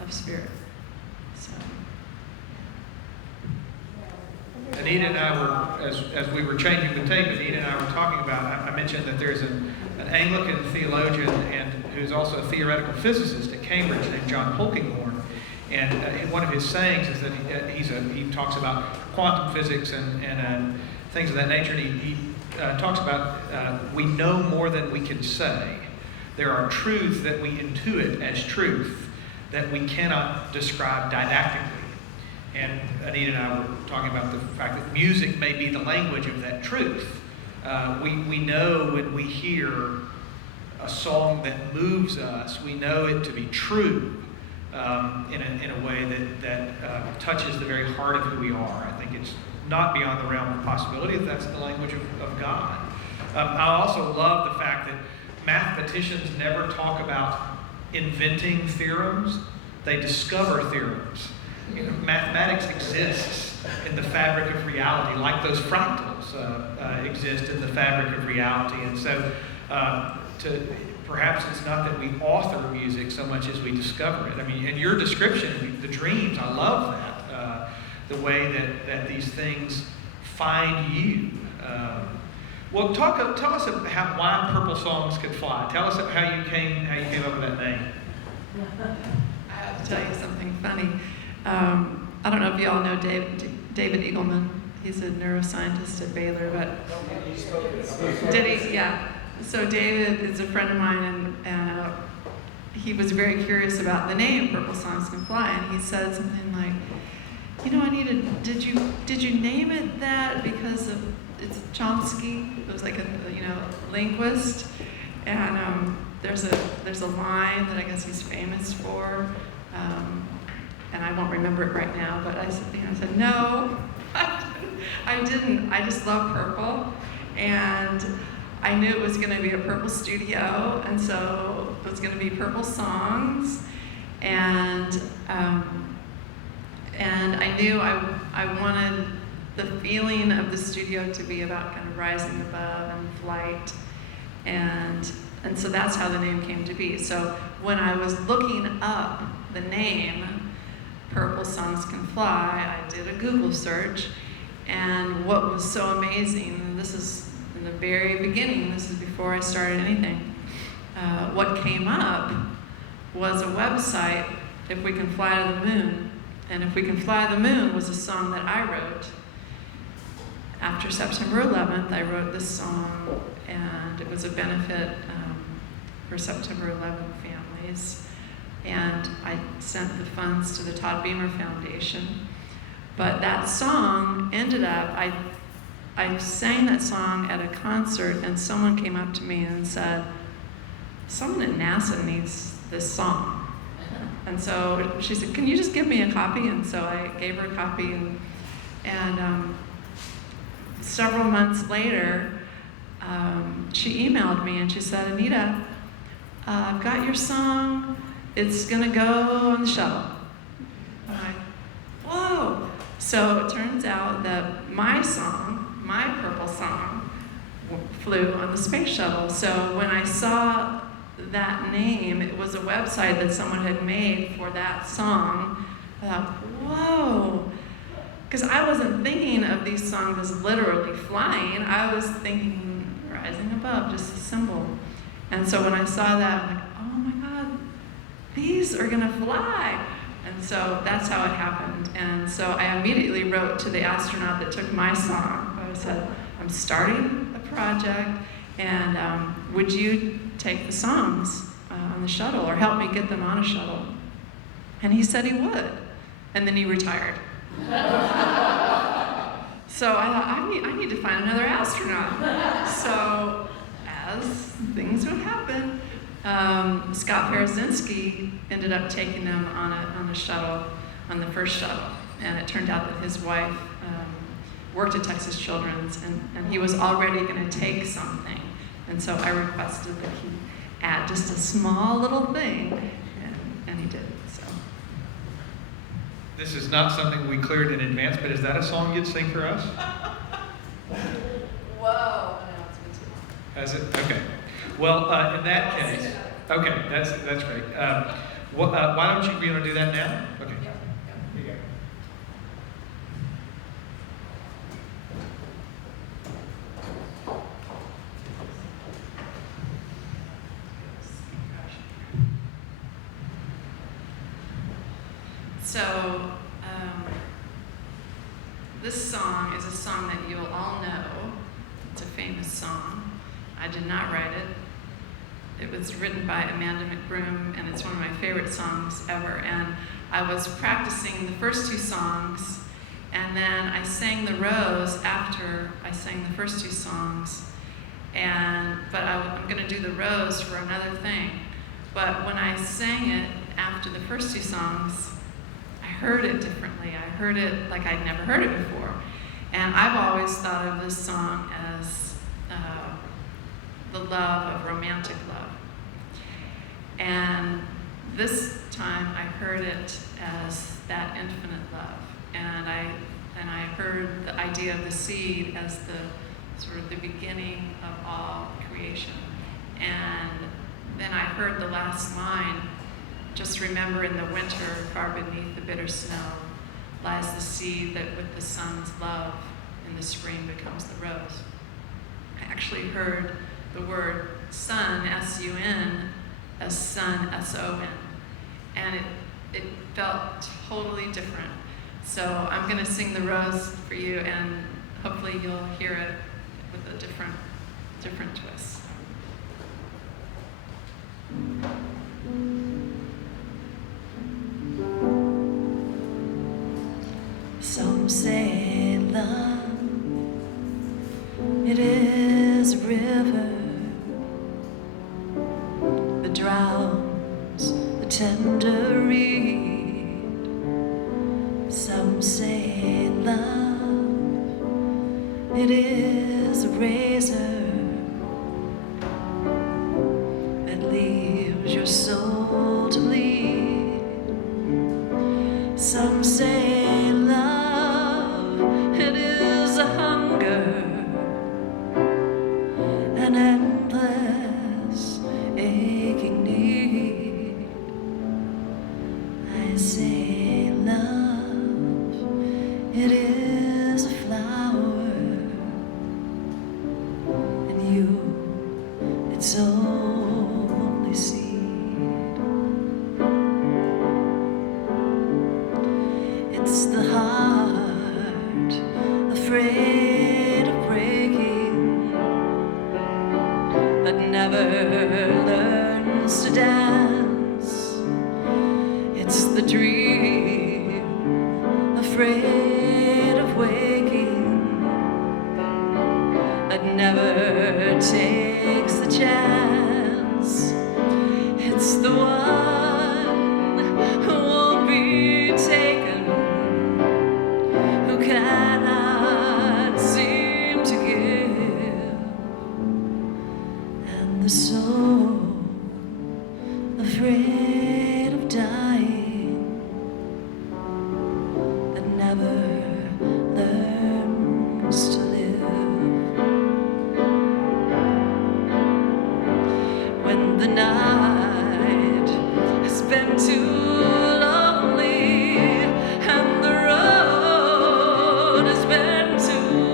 of spirit. So. Anita and I were, as we were changing the tape, Anita and I were talking about, I mentioned that there's an Anglican theologian and who's also a theoretical physicist at Cambridge named John Polkinghorne. And one of his sayings is that he talks about quantum physics and things of that nature. And he talks about we know more than we can say. There are truths that we intuit as truth that we cannot describe didactically. And Anita and I were talking about the fact that music may be the language of that truth. We know when we hear a song that moves us, we know it to be true in a way that touches the very heart of who we are. I think it's not beyond the realm of possibility that that's the language of God. I also love the fact that mathematicians never talk about inventing theorems. They discover theorems. You know, mathematics exists in the fabric of reality, like those fractals exist in the fabric of reality. And so perhaps it's not that we author music so much as we discover it. I mean, in your description, the dreams, I love that. The way that these things find you. Well, tell us about why Purple Songs Can Fly. Tell us how you came up with that name. I have to tell you something funny. I don't know if you all know David Eagleman. He's a neuroscientist at Baylor, but did he? Yeah. So David is a friend of mine, and he was very curious about the name Purple Songs Can Fly, and he said something like, "You know, Anita, did you name it that because of it's Chomsky? It was like a linguist, and there's a line that I guess he's famous for, and I won't remember it right now. But I said no, I didn't. I just love purple, and I knew it was going to be a purple studio, and so it was going to be Purple Songs, and I knew I wanted the feeling of the studio to be about kind of rising above and flight, and so that's how the name came to be. So when I was looking up the name Purple Songs Can Fly, I did a Google search, and what was so amazing, and this is in the very beginning, this is before I started anything, what came up was a website, If We Can Fly to the Moon. And If We Can Fly to the Moon was a song that I wrote. After September 11th, I wrote this song, and it was a benefit for September 11th families. And I sent the funds to the Todd Beamer Foundation. But that song ended up, I sang that song at a concert, and someone came up to me and said, "Someone at NASA needs this song." And so she said, "Can you just give me a copy?" And so I gave her a copy, and several months later, she emailed me and she said, "Anita, I've got your song. It's gonna go on the shuttle." I'm like, whoa. So it turns out that my song, my purple song, flew on the space shuttle. So when I saw that name, it was a website that someone had made for that song, I thought, whoa. Because I wasn't thinking of these songs as literally flying. I was thinking rising above, just a symbol. And so when I saw that, I'm like, oh my God, these are gonna fly. And so that's how it happened. And so I immediately wrote to the astronaut that took my song. I said, "I'm starting a project, and would you take the songs on the shuttle or help me get them on a shuttle?" And he said he would. And then he retired. So I thought, I need to find another astronaut. So as things would happen, Scott Parazinski ended up taking them on a shuttle, on the first shuttle. And it turned out that his wife worked at Texas Children's, and he was already going to take something. And so I requested that he add just a small little thing, and he did. So. This is not something we cleared in advance, but is that a song you'd sing for us? Whoa. No, it's been too long. Has it? Okay. Well, in that case, okay, that's great. Why don't you do that now? Okay. Here you go. So, this song is a song that you'll all know. It's a famous song. I did not write it. It was written by Amanda McBroom, and it's one of my favorite songs ever. And I was practicing the first two songs, and then I sang the Rose after I sang the first two songs. But I'm going to do the Rose for another thing. But when I sang it after the first two songs, I heard it differently. I heard it like I'd never heard it before. And I've always thought of this song as the love of romantic love. And this time I heard it as that infinite love. And I heard the idea of the seed as the sort of the beginning of all creation. And then I heard the last line, just remember in the winter, far beneath the bitter snow, lies the seed that with the sun's love in the spring becomes the rose. I actually heard the word sun, S-U-N, as sun, S-O-N, and it felt totally different. So I'm going to sing the rose for you, and hopefully you'll hear it with a different twist. Some say love, it is a river that drowns the tender reed. Some say love, it is a razor that leaves your soul to bleed. Some say love, it is a hunger, an endless aching need. I say love, it is a flower, and you, it's only seed. It's the heart afraid of breaking that never learns to dance. It's the dream afraid of waking that never takes the chance. It's the one who won't be taken, who cannot seem to give, and the soul afraid of dying that never learns to live. When the night has been too lonely and the road has been too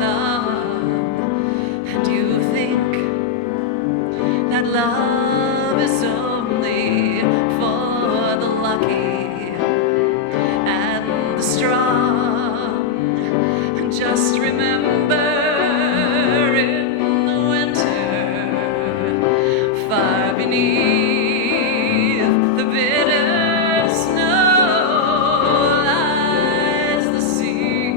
long, and you think that love is only for the lucky and the strong, and just remember, in the winter, far beneath the bitter snow lies the sea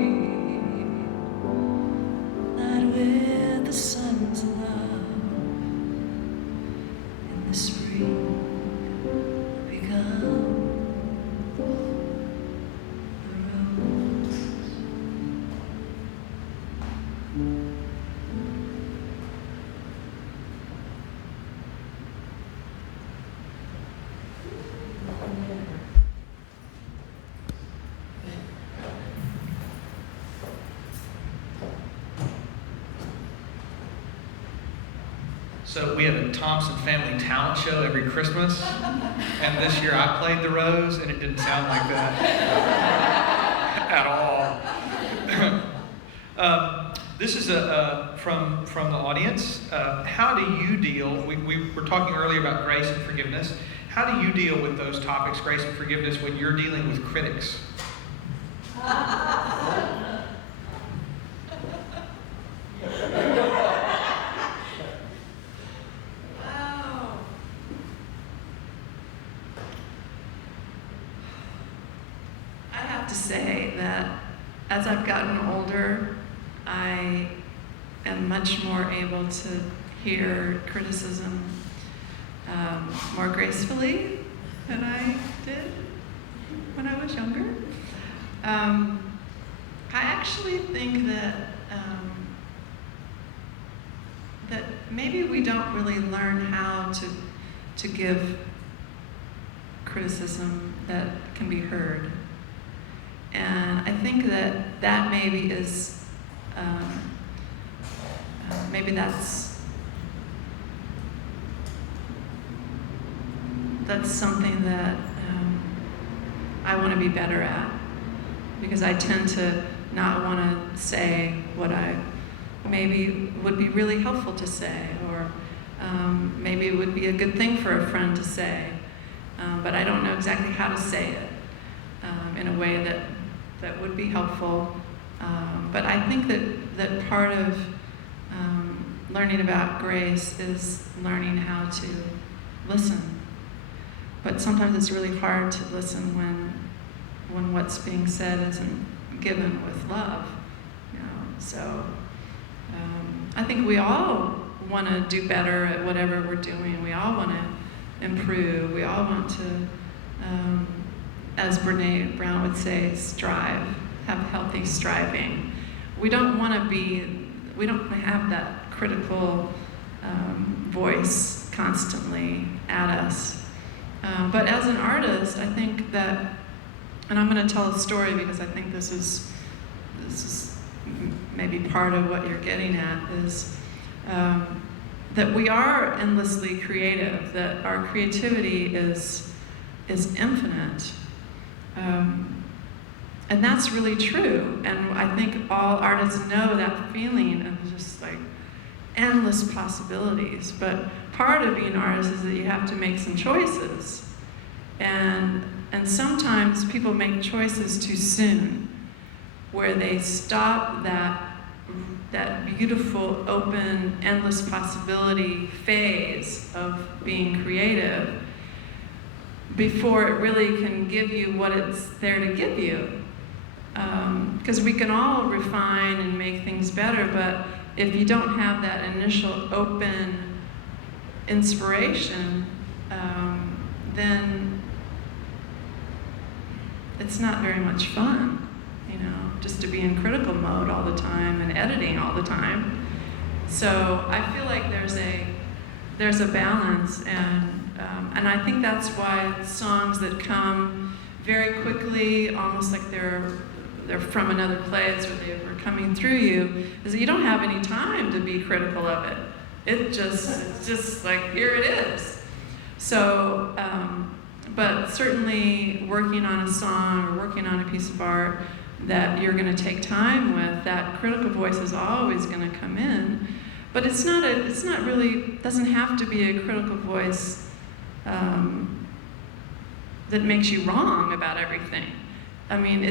that with the sun's love in the spring become the rose. So we have a Thompson Family Talent Show every Christmas, and this year I played the rose, and it didn't sound like that at all. This is from the audience. How do you deal? We were talking earlier about grace and forgiveness. How do you deal with those topics, grace and forgiveness, when you're dealing with critics? I have to say that as I've gotten older, I am much more able to hear criticism more gracefully than I did when I was younger. I actually think that that maybe we don't really learn how to give criticism that can be heard. And I think that maybe is, maybe that's something that I want to be better at, because I tend to not want to say what I maybe would be really helpful to say, or maybe it would be a good thing for a friend to say, but I don't know exactly how to say it in a way that would be helpful. But I think that part of learning about grace is learning how to listen. But sometimes it's really hard to listen when what's being said isn't given with love. You know? So I think we all want to do better at whatever we're doing. We all want to improve. We all want to, as Brene Brown would say, strive, have healthy striving. We don't have that critical voice constantly at us. But as an artist, I think that, and I'm going to tell a story because I think this is maybe part of what you're getting at, is that we are endlessly creative, that our creativity is infinite. And that's really true. And I think all artists know that feeling of just like endless possibilities. But part of being an artist is that you have to make some choices. And sometimes people make choices too soon, where they stop that beautiful, open, endless possibility phase of being creative before it really can give you what it's there to give you. Because we can all refine and make things better, but if you don't have that initial open inspiration, then it's not very much fun, you know, just to be in critical mode all the time and editing all the time. So I feel like there's a balance, and I think that's why songs that come very quickly, almost like they're from another place, or they were coming through you, is that you don't have any time to be critical of it. It's just like, here it is. So, but certainly working on a song or working on a piece of art that you're going to take time with, that critical voice is always going to come in. But it's not really, doesn't have to be a critical voice that makes you wrong about everything. I mean,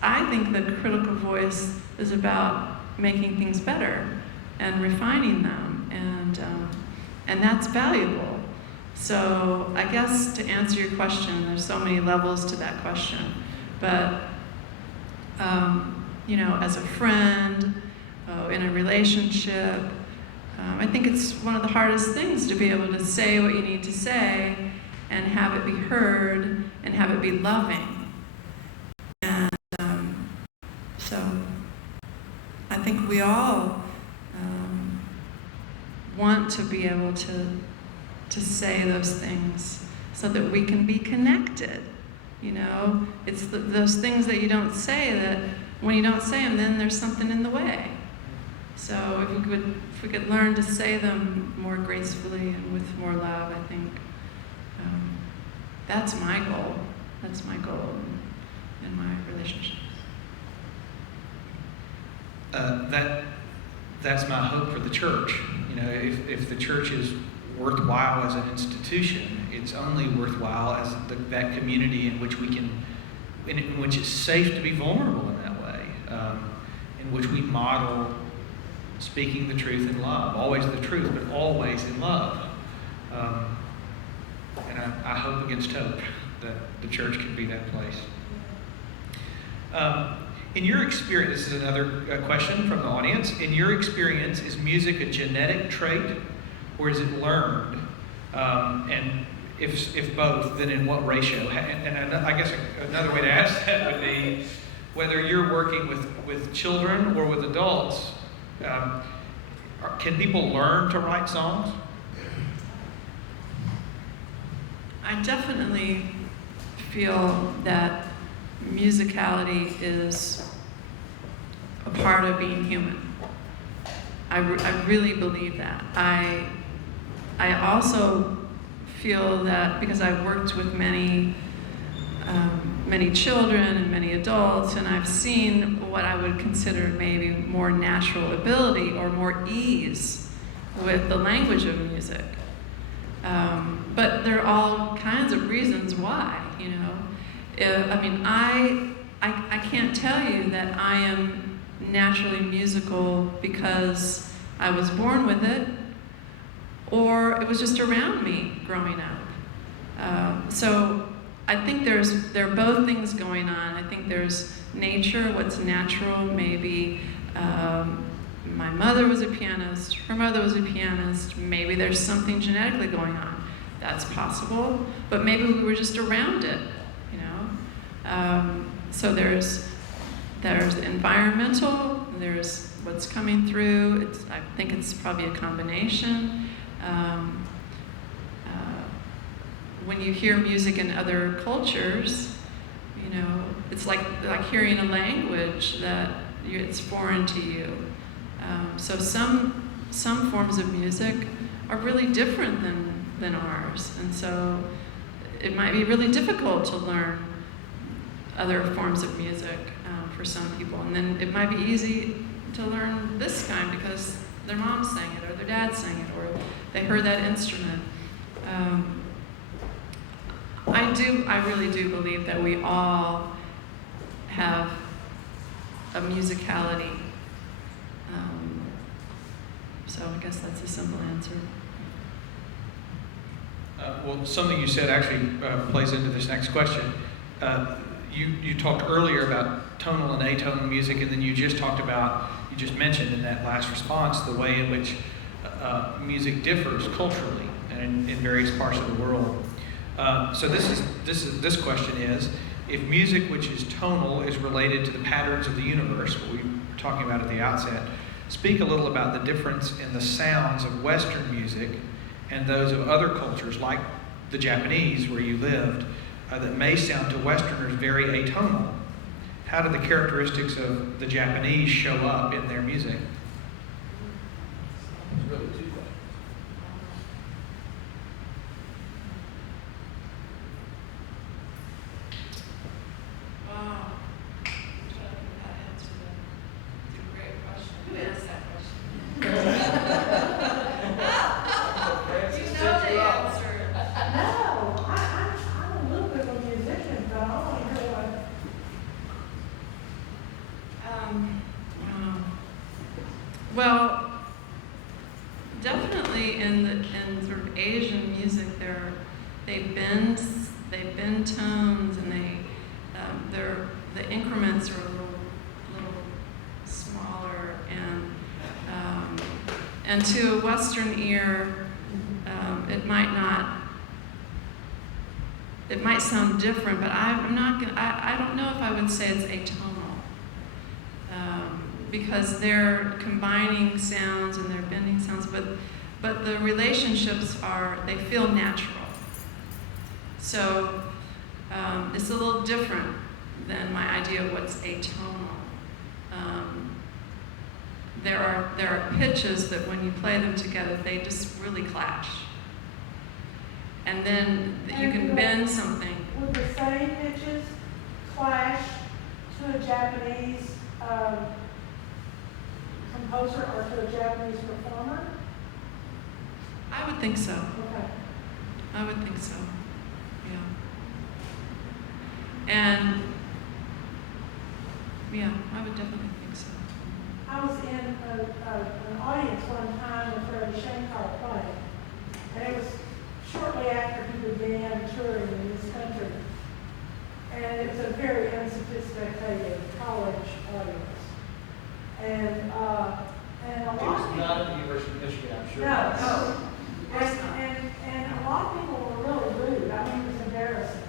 I think the critical voice is about making things better and refining them, and that's valuable. So I guess to answer your question, there's so many levels to that question. But, you know, as a friend, in a relationship, I think it's one of the hardest things to be able to say what you need to say and have it be heard and have it be loving. And so I think we all want to be able to say those things so that we can be connected. You know, it's those things that you don't say, that when you don't say them, then there's something in the way. So if we could learn to say them more gracefully and with more love, I think that's my goal. That's my goal in my relationships. That's my hope for the church. You know, if the church is worthwhile as an institution, it's only worthwhile as that community in which in which it's safe to be vulnerable in that way, in which we model speaking the truth in love, always the truth, but always in love. And I hope against hope that the church can be that place. In your experience, this is another question from the audience. In your experience, is music a genetic trait, or is it learned? And if both, then in what ratio? And I guess another way to ask that would be whether you're working with children or with adults. Can people learn to write songs? I definitely feel that musicality is a part of being human. I really believe that. I also feel that because I've worked with many many children and many adults, and I've seen what I would consider maybe more natural ability or more ease with the language of music. But there are all kinds of reasons why, you know. I can't tell you that I am naturally musical because I was born with it, or it was just around me growing up. So I think there are both things going on. I think there's nature, what's natural, maybe my mother was a pianist, her mother was a pianist, maybe there's something genetically going on. That's possible, but maybe we were just around it, you know? So there's environmental, there's what's coming through. I think it's probably a combination. When you hear music in other cultures, you know, it's like hearing a language that it's foreign to you. So some forms of music are really different than ours, and so it might be really difficult to learn other forms of music for some people, and then it might be easy to learn this kind because their mom sang it or their dad sang it or they heard that instrument. I really do believe that we all have a musicality. So I guess that's a simple answer. Well, something you said actually plays into this next question. You talked earlier about tonal and atonal music, and then you just mentioned in that last response the way in which music differs culturally and in various parts of the world. So this question is, if music which is tonal is related to the patterns of the universe, what we were talking about at the outset, speak a little about the difference in the sounds of Western music and those of other cultures, like the Japanese, where you lived, that may sound to Westerners very atonal. How do the characteristics of the Japanese show up in their music? It's really two questions. Wow. That answered it. It's a great question. Who asked that question? Francis, You take know you the up. answer. No, I'm a little bit of a musician, but I want to hear what. Well, definitely in sort of Asian music, they bend tones, and the increments are a little smaller, and to a Western ear, it might sound different, but I don't know if I would say it's atonal. Because they're combining sounds and they're bending sounds, but the relationships they feel natural. So it's a little different than my idea of what's atonal. There are pitches that when you play them together, they just really clash. And then you can bend something. Would the same pitches clash to a Japanese composer or to a Japanese performer? I would think so. Okay. I would think so. Yeah. And yeah, I would definitely think so. I was in an audience one time with Freddie Shankar play, and it was shortly after he began touring in this country. And it was a very unsophisticated college audience. And a It lot was of people, not at the University of Michigan, I'm sure. no, course not. and a lot of people were really rude. I mean, it was embarrassing.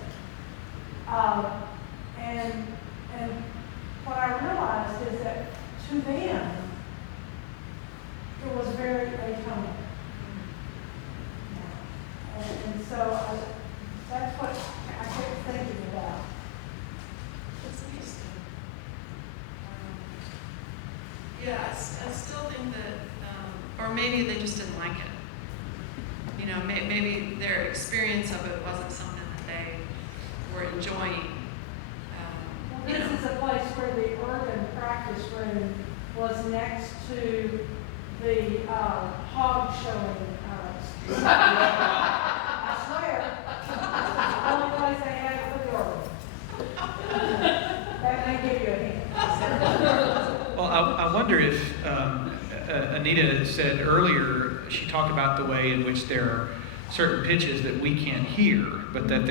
And what I realized is that to them, it was very atonal. And so that's what I kept thinking about. That's interesting. Yeah, I still think that, or maybe they just didn't like it. You know, maybe their experience of it wasn't something that they were enjoying. where the organ practice room was next to the hog showing. I swear, it's the only place they had for the organ. That may give you a hint. Well, I wonder if Anita said earlier, she talked about the way in which there are certain pitches that we can't hear, but that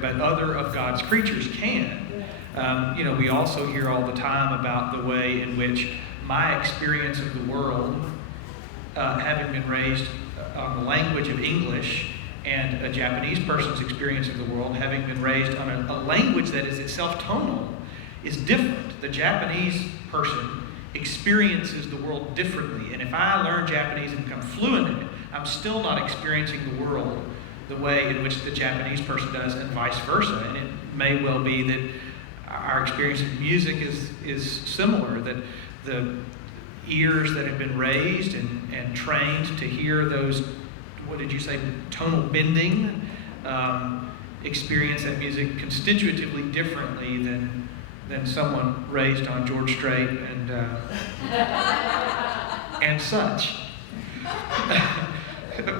but other of God's creatures can. We also hear all the time about the way in which my experience of the world, having been raised on the language of English, and a Japanese person's experience of the world, having been raised on a language that is itself tonal, is different. The Japanese person experiences the world differently, and if I learn Japanese and become fluent in it, I'm still not experiencing the world the way in which the Japanese person does, and vice versa. And it may well be that our experience of music is similar, that the ears that have been raised and trained to hear those, what did you say, tonal bending, experience that music constitutively differently than someone raised on George Strait and such.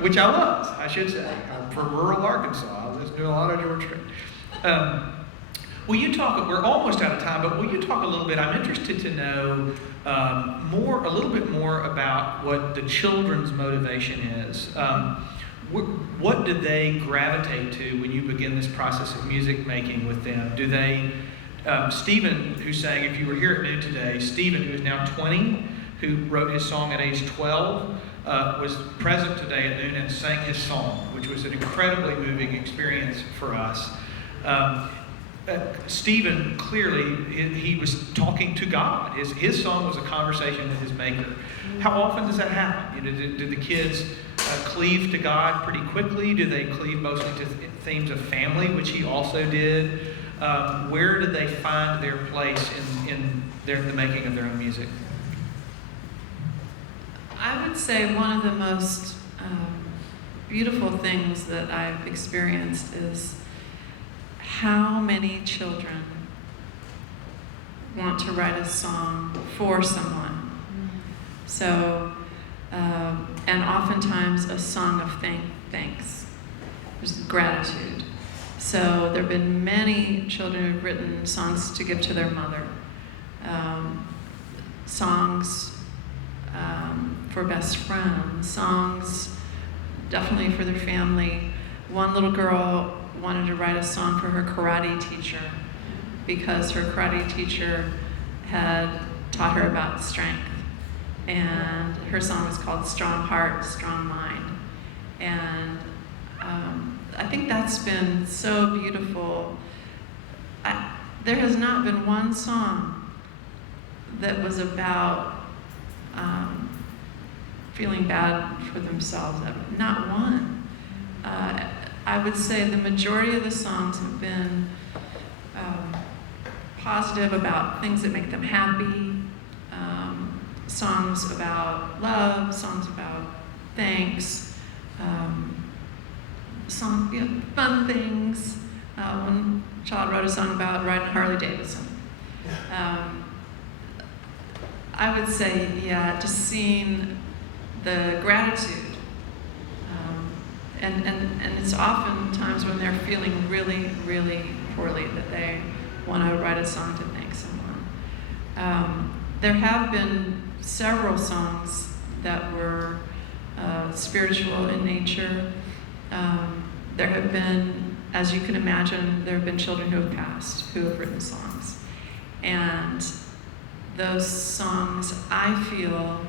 Which I was, I should say. I'm from rural Arkansas. I listened to a lot of George Strait. Will you talk, we're almost out of time, but will you talk a little bit, I'm interested to know a little bit more about what the children's motivation is. What do they gravitate to when you begin this process of music making with them? Do they, Stephen, who sang, if you were here at noon today, Stephen, who is now 20, who wrote his song at age 12, was present today at noon and sang his song, which was an incredibly moving experience for us. Stephen, clearly, he was talking to God. His song was a conversation with his maker. How often does that happen? Do the kids cleave to God pretty quickly? Do they cleave mostly to themes of family, which he also did? Where do they find their place in the making of their own music? I would say one of the most beautiful things that I've experienced is how many children want to write a song for someone. So, and oftentimes a song of thanks. There's gratitude. So there have been many children who've written songs to give to their mother, songs for best friends, songs definitely for their family. One little girl wanted to write a song for her karate teacher because her karate teacher had taught her about strength. And her song was called Strong Heart, Strong Mind. And I think that's been so beautiful. There has not been one song that was about feeling bad for themselves. Not one. I would say the majority of the songs have been positive about things that make them happy, songs about love, songs about thanks, fun things. One child wrote a song about riding Harley Davidson. I would say, yeah, just seeing the gratitude. And it's often times when they're feeling really, really poorly that they want to write a song to thank someone. There have been several songs that were spiritual in nature. There have been, as you can imagine, there have been children who have passed, who have written songs. And those songs, I feel,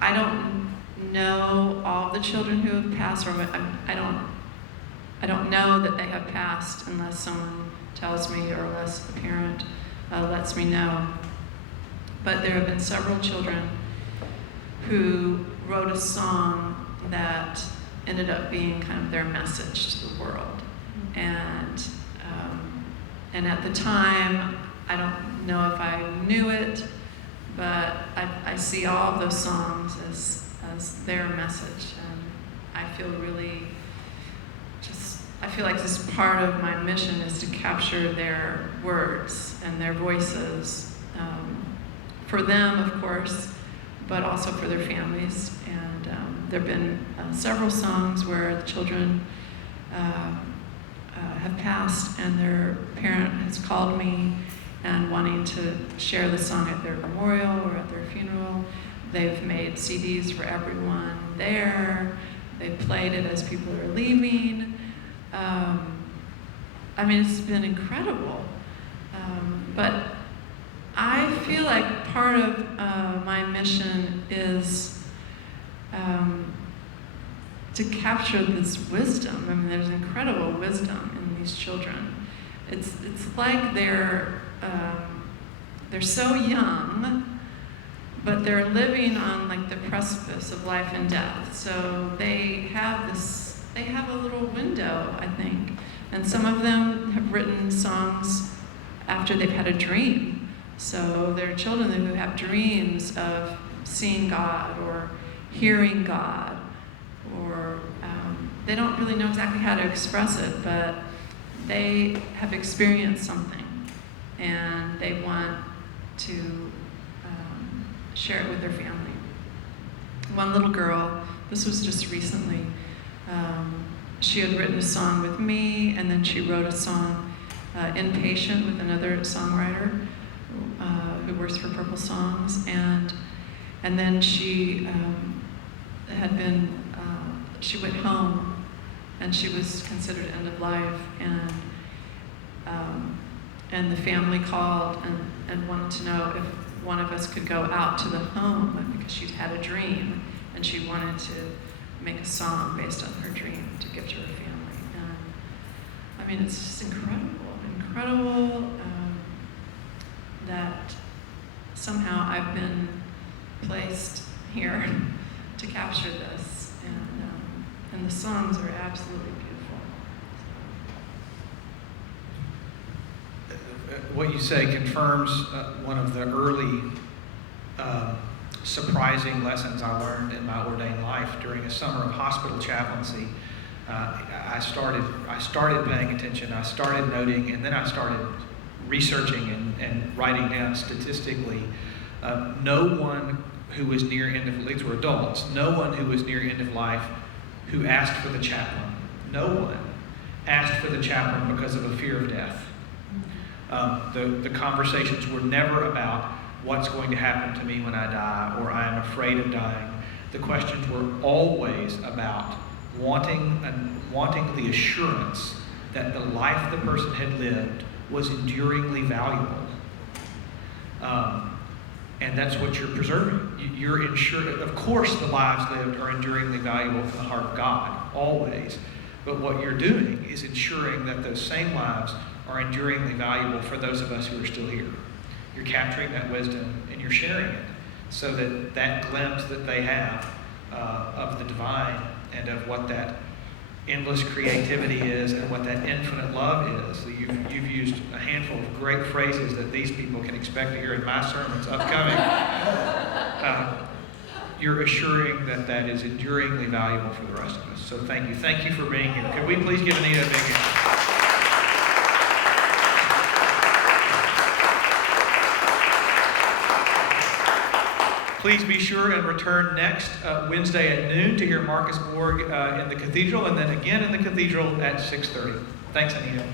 I don't know all the children who have passed, or I don't know that they have passed unless someone tells me or unless a parent lets me know. But there have been several children who wrote a song that ended up being kind of their message to the world. And at the time, I don't know if I knew it, but I see all of those songs as their message, and I feel feel like this is part of my mission, is to capture their words and their voices, for them, of course, but also for their families. And there have been several songs where the children have passed, and their parent has called me and wanting to share the song at their memorial or at their funeral. They've made CDs for everyone there. They played it as people are leaving. I mean, it's been incredible. But I feel like part of my mission is to capture this wisdom. I mean, there's incredible wisdom in these children. It's like they're so young, but they're living on like the precipice of life and death. So they have a little window, I think. And some of them have written songs after they've had a dream. So there are children who have dreams of seeing God or hearing God, or they don't really know exactly how to express it, but they have experienced something and they want to share it with their family. One little girl, this was just recently, she had written a song with me, and then she wrote a song, Impatient, with another songwriter who works for Purple Songs, and then she she went home, and she was considered end of life, and the family called and wanted to know if one of us could go out to the home, because she'd had a dream and she wanted to make a song based on her dream to give to her family. And I mean, it's just incredible that somehow I've been placed here to capture this, and the songs are absolutely beautiful. What you say confirms one of the early surprising lessons I learned in my ordained life during a summer of hospital chaplaincy. I started paying attention, I started noting, and then I started researching and writing down statistically. No one who was near end of life, these were adults, no one who was near end of life who asked for the chaplain. No one asked for the chaplain because of a fear of death. The conversations were never about what's going to happen to me when I die, or I am afraid of dying. The questions were always about wanting the assurance that the life the person had lived was enduringly valuable. And that's what you're preserving. You're ensuring, of course the lives lived are enduringly valuable in the heart of God, always. But what you're doing is ensuring that those same lives are enduringly valuable for those of us who are still here. You're capturing that wisdom and you're sharing it so that that glimpse that they have of the divine and of what that endless creativity is and what that infinite love is. You've used a handful of great phrases that these people can expect to hear in my sermons upcoming. You're assuring that that is enduringly valuable for the rest of us. So thank you. Thank you for being here. Could we please give Anita a big hand? Please be sure and return next Wednesday at noon to hear Marcus Borg in the cathedral, and then again in the cathedral at 6:30. Thanks, Anita.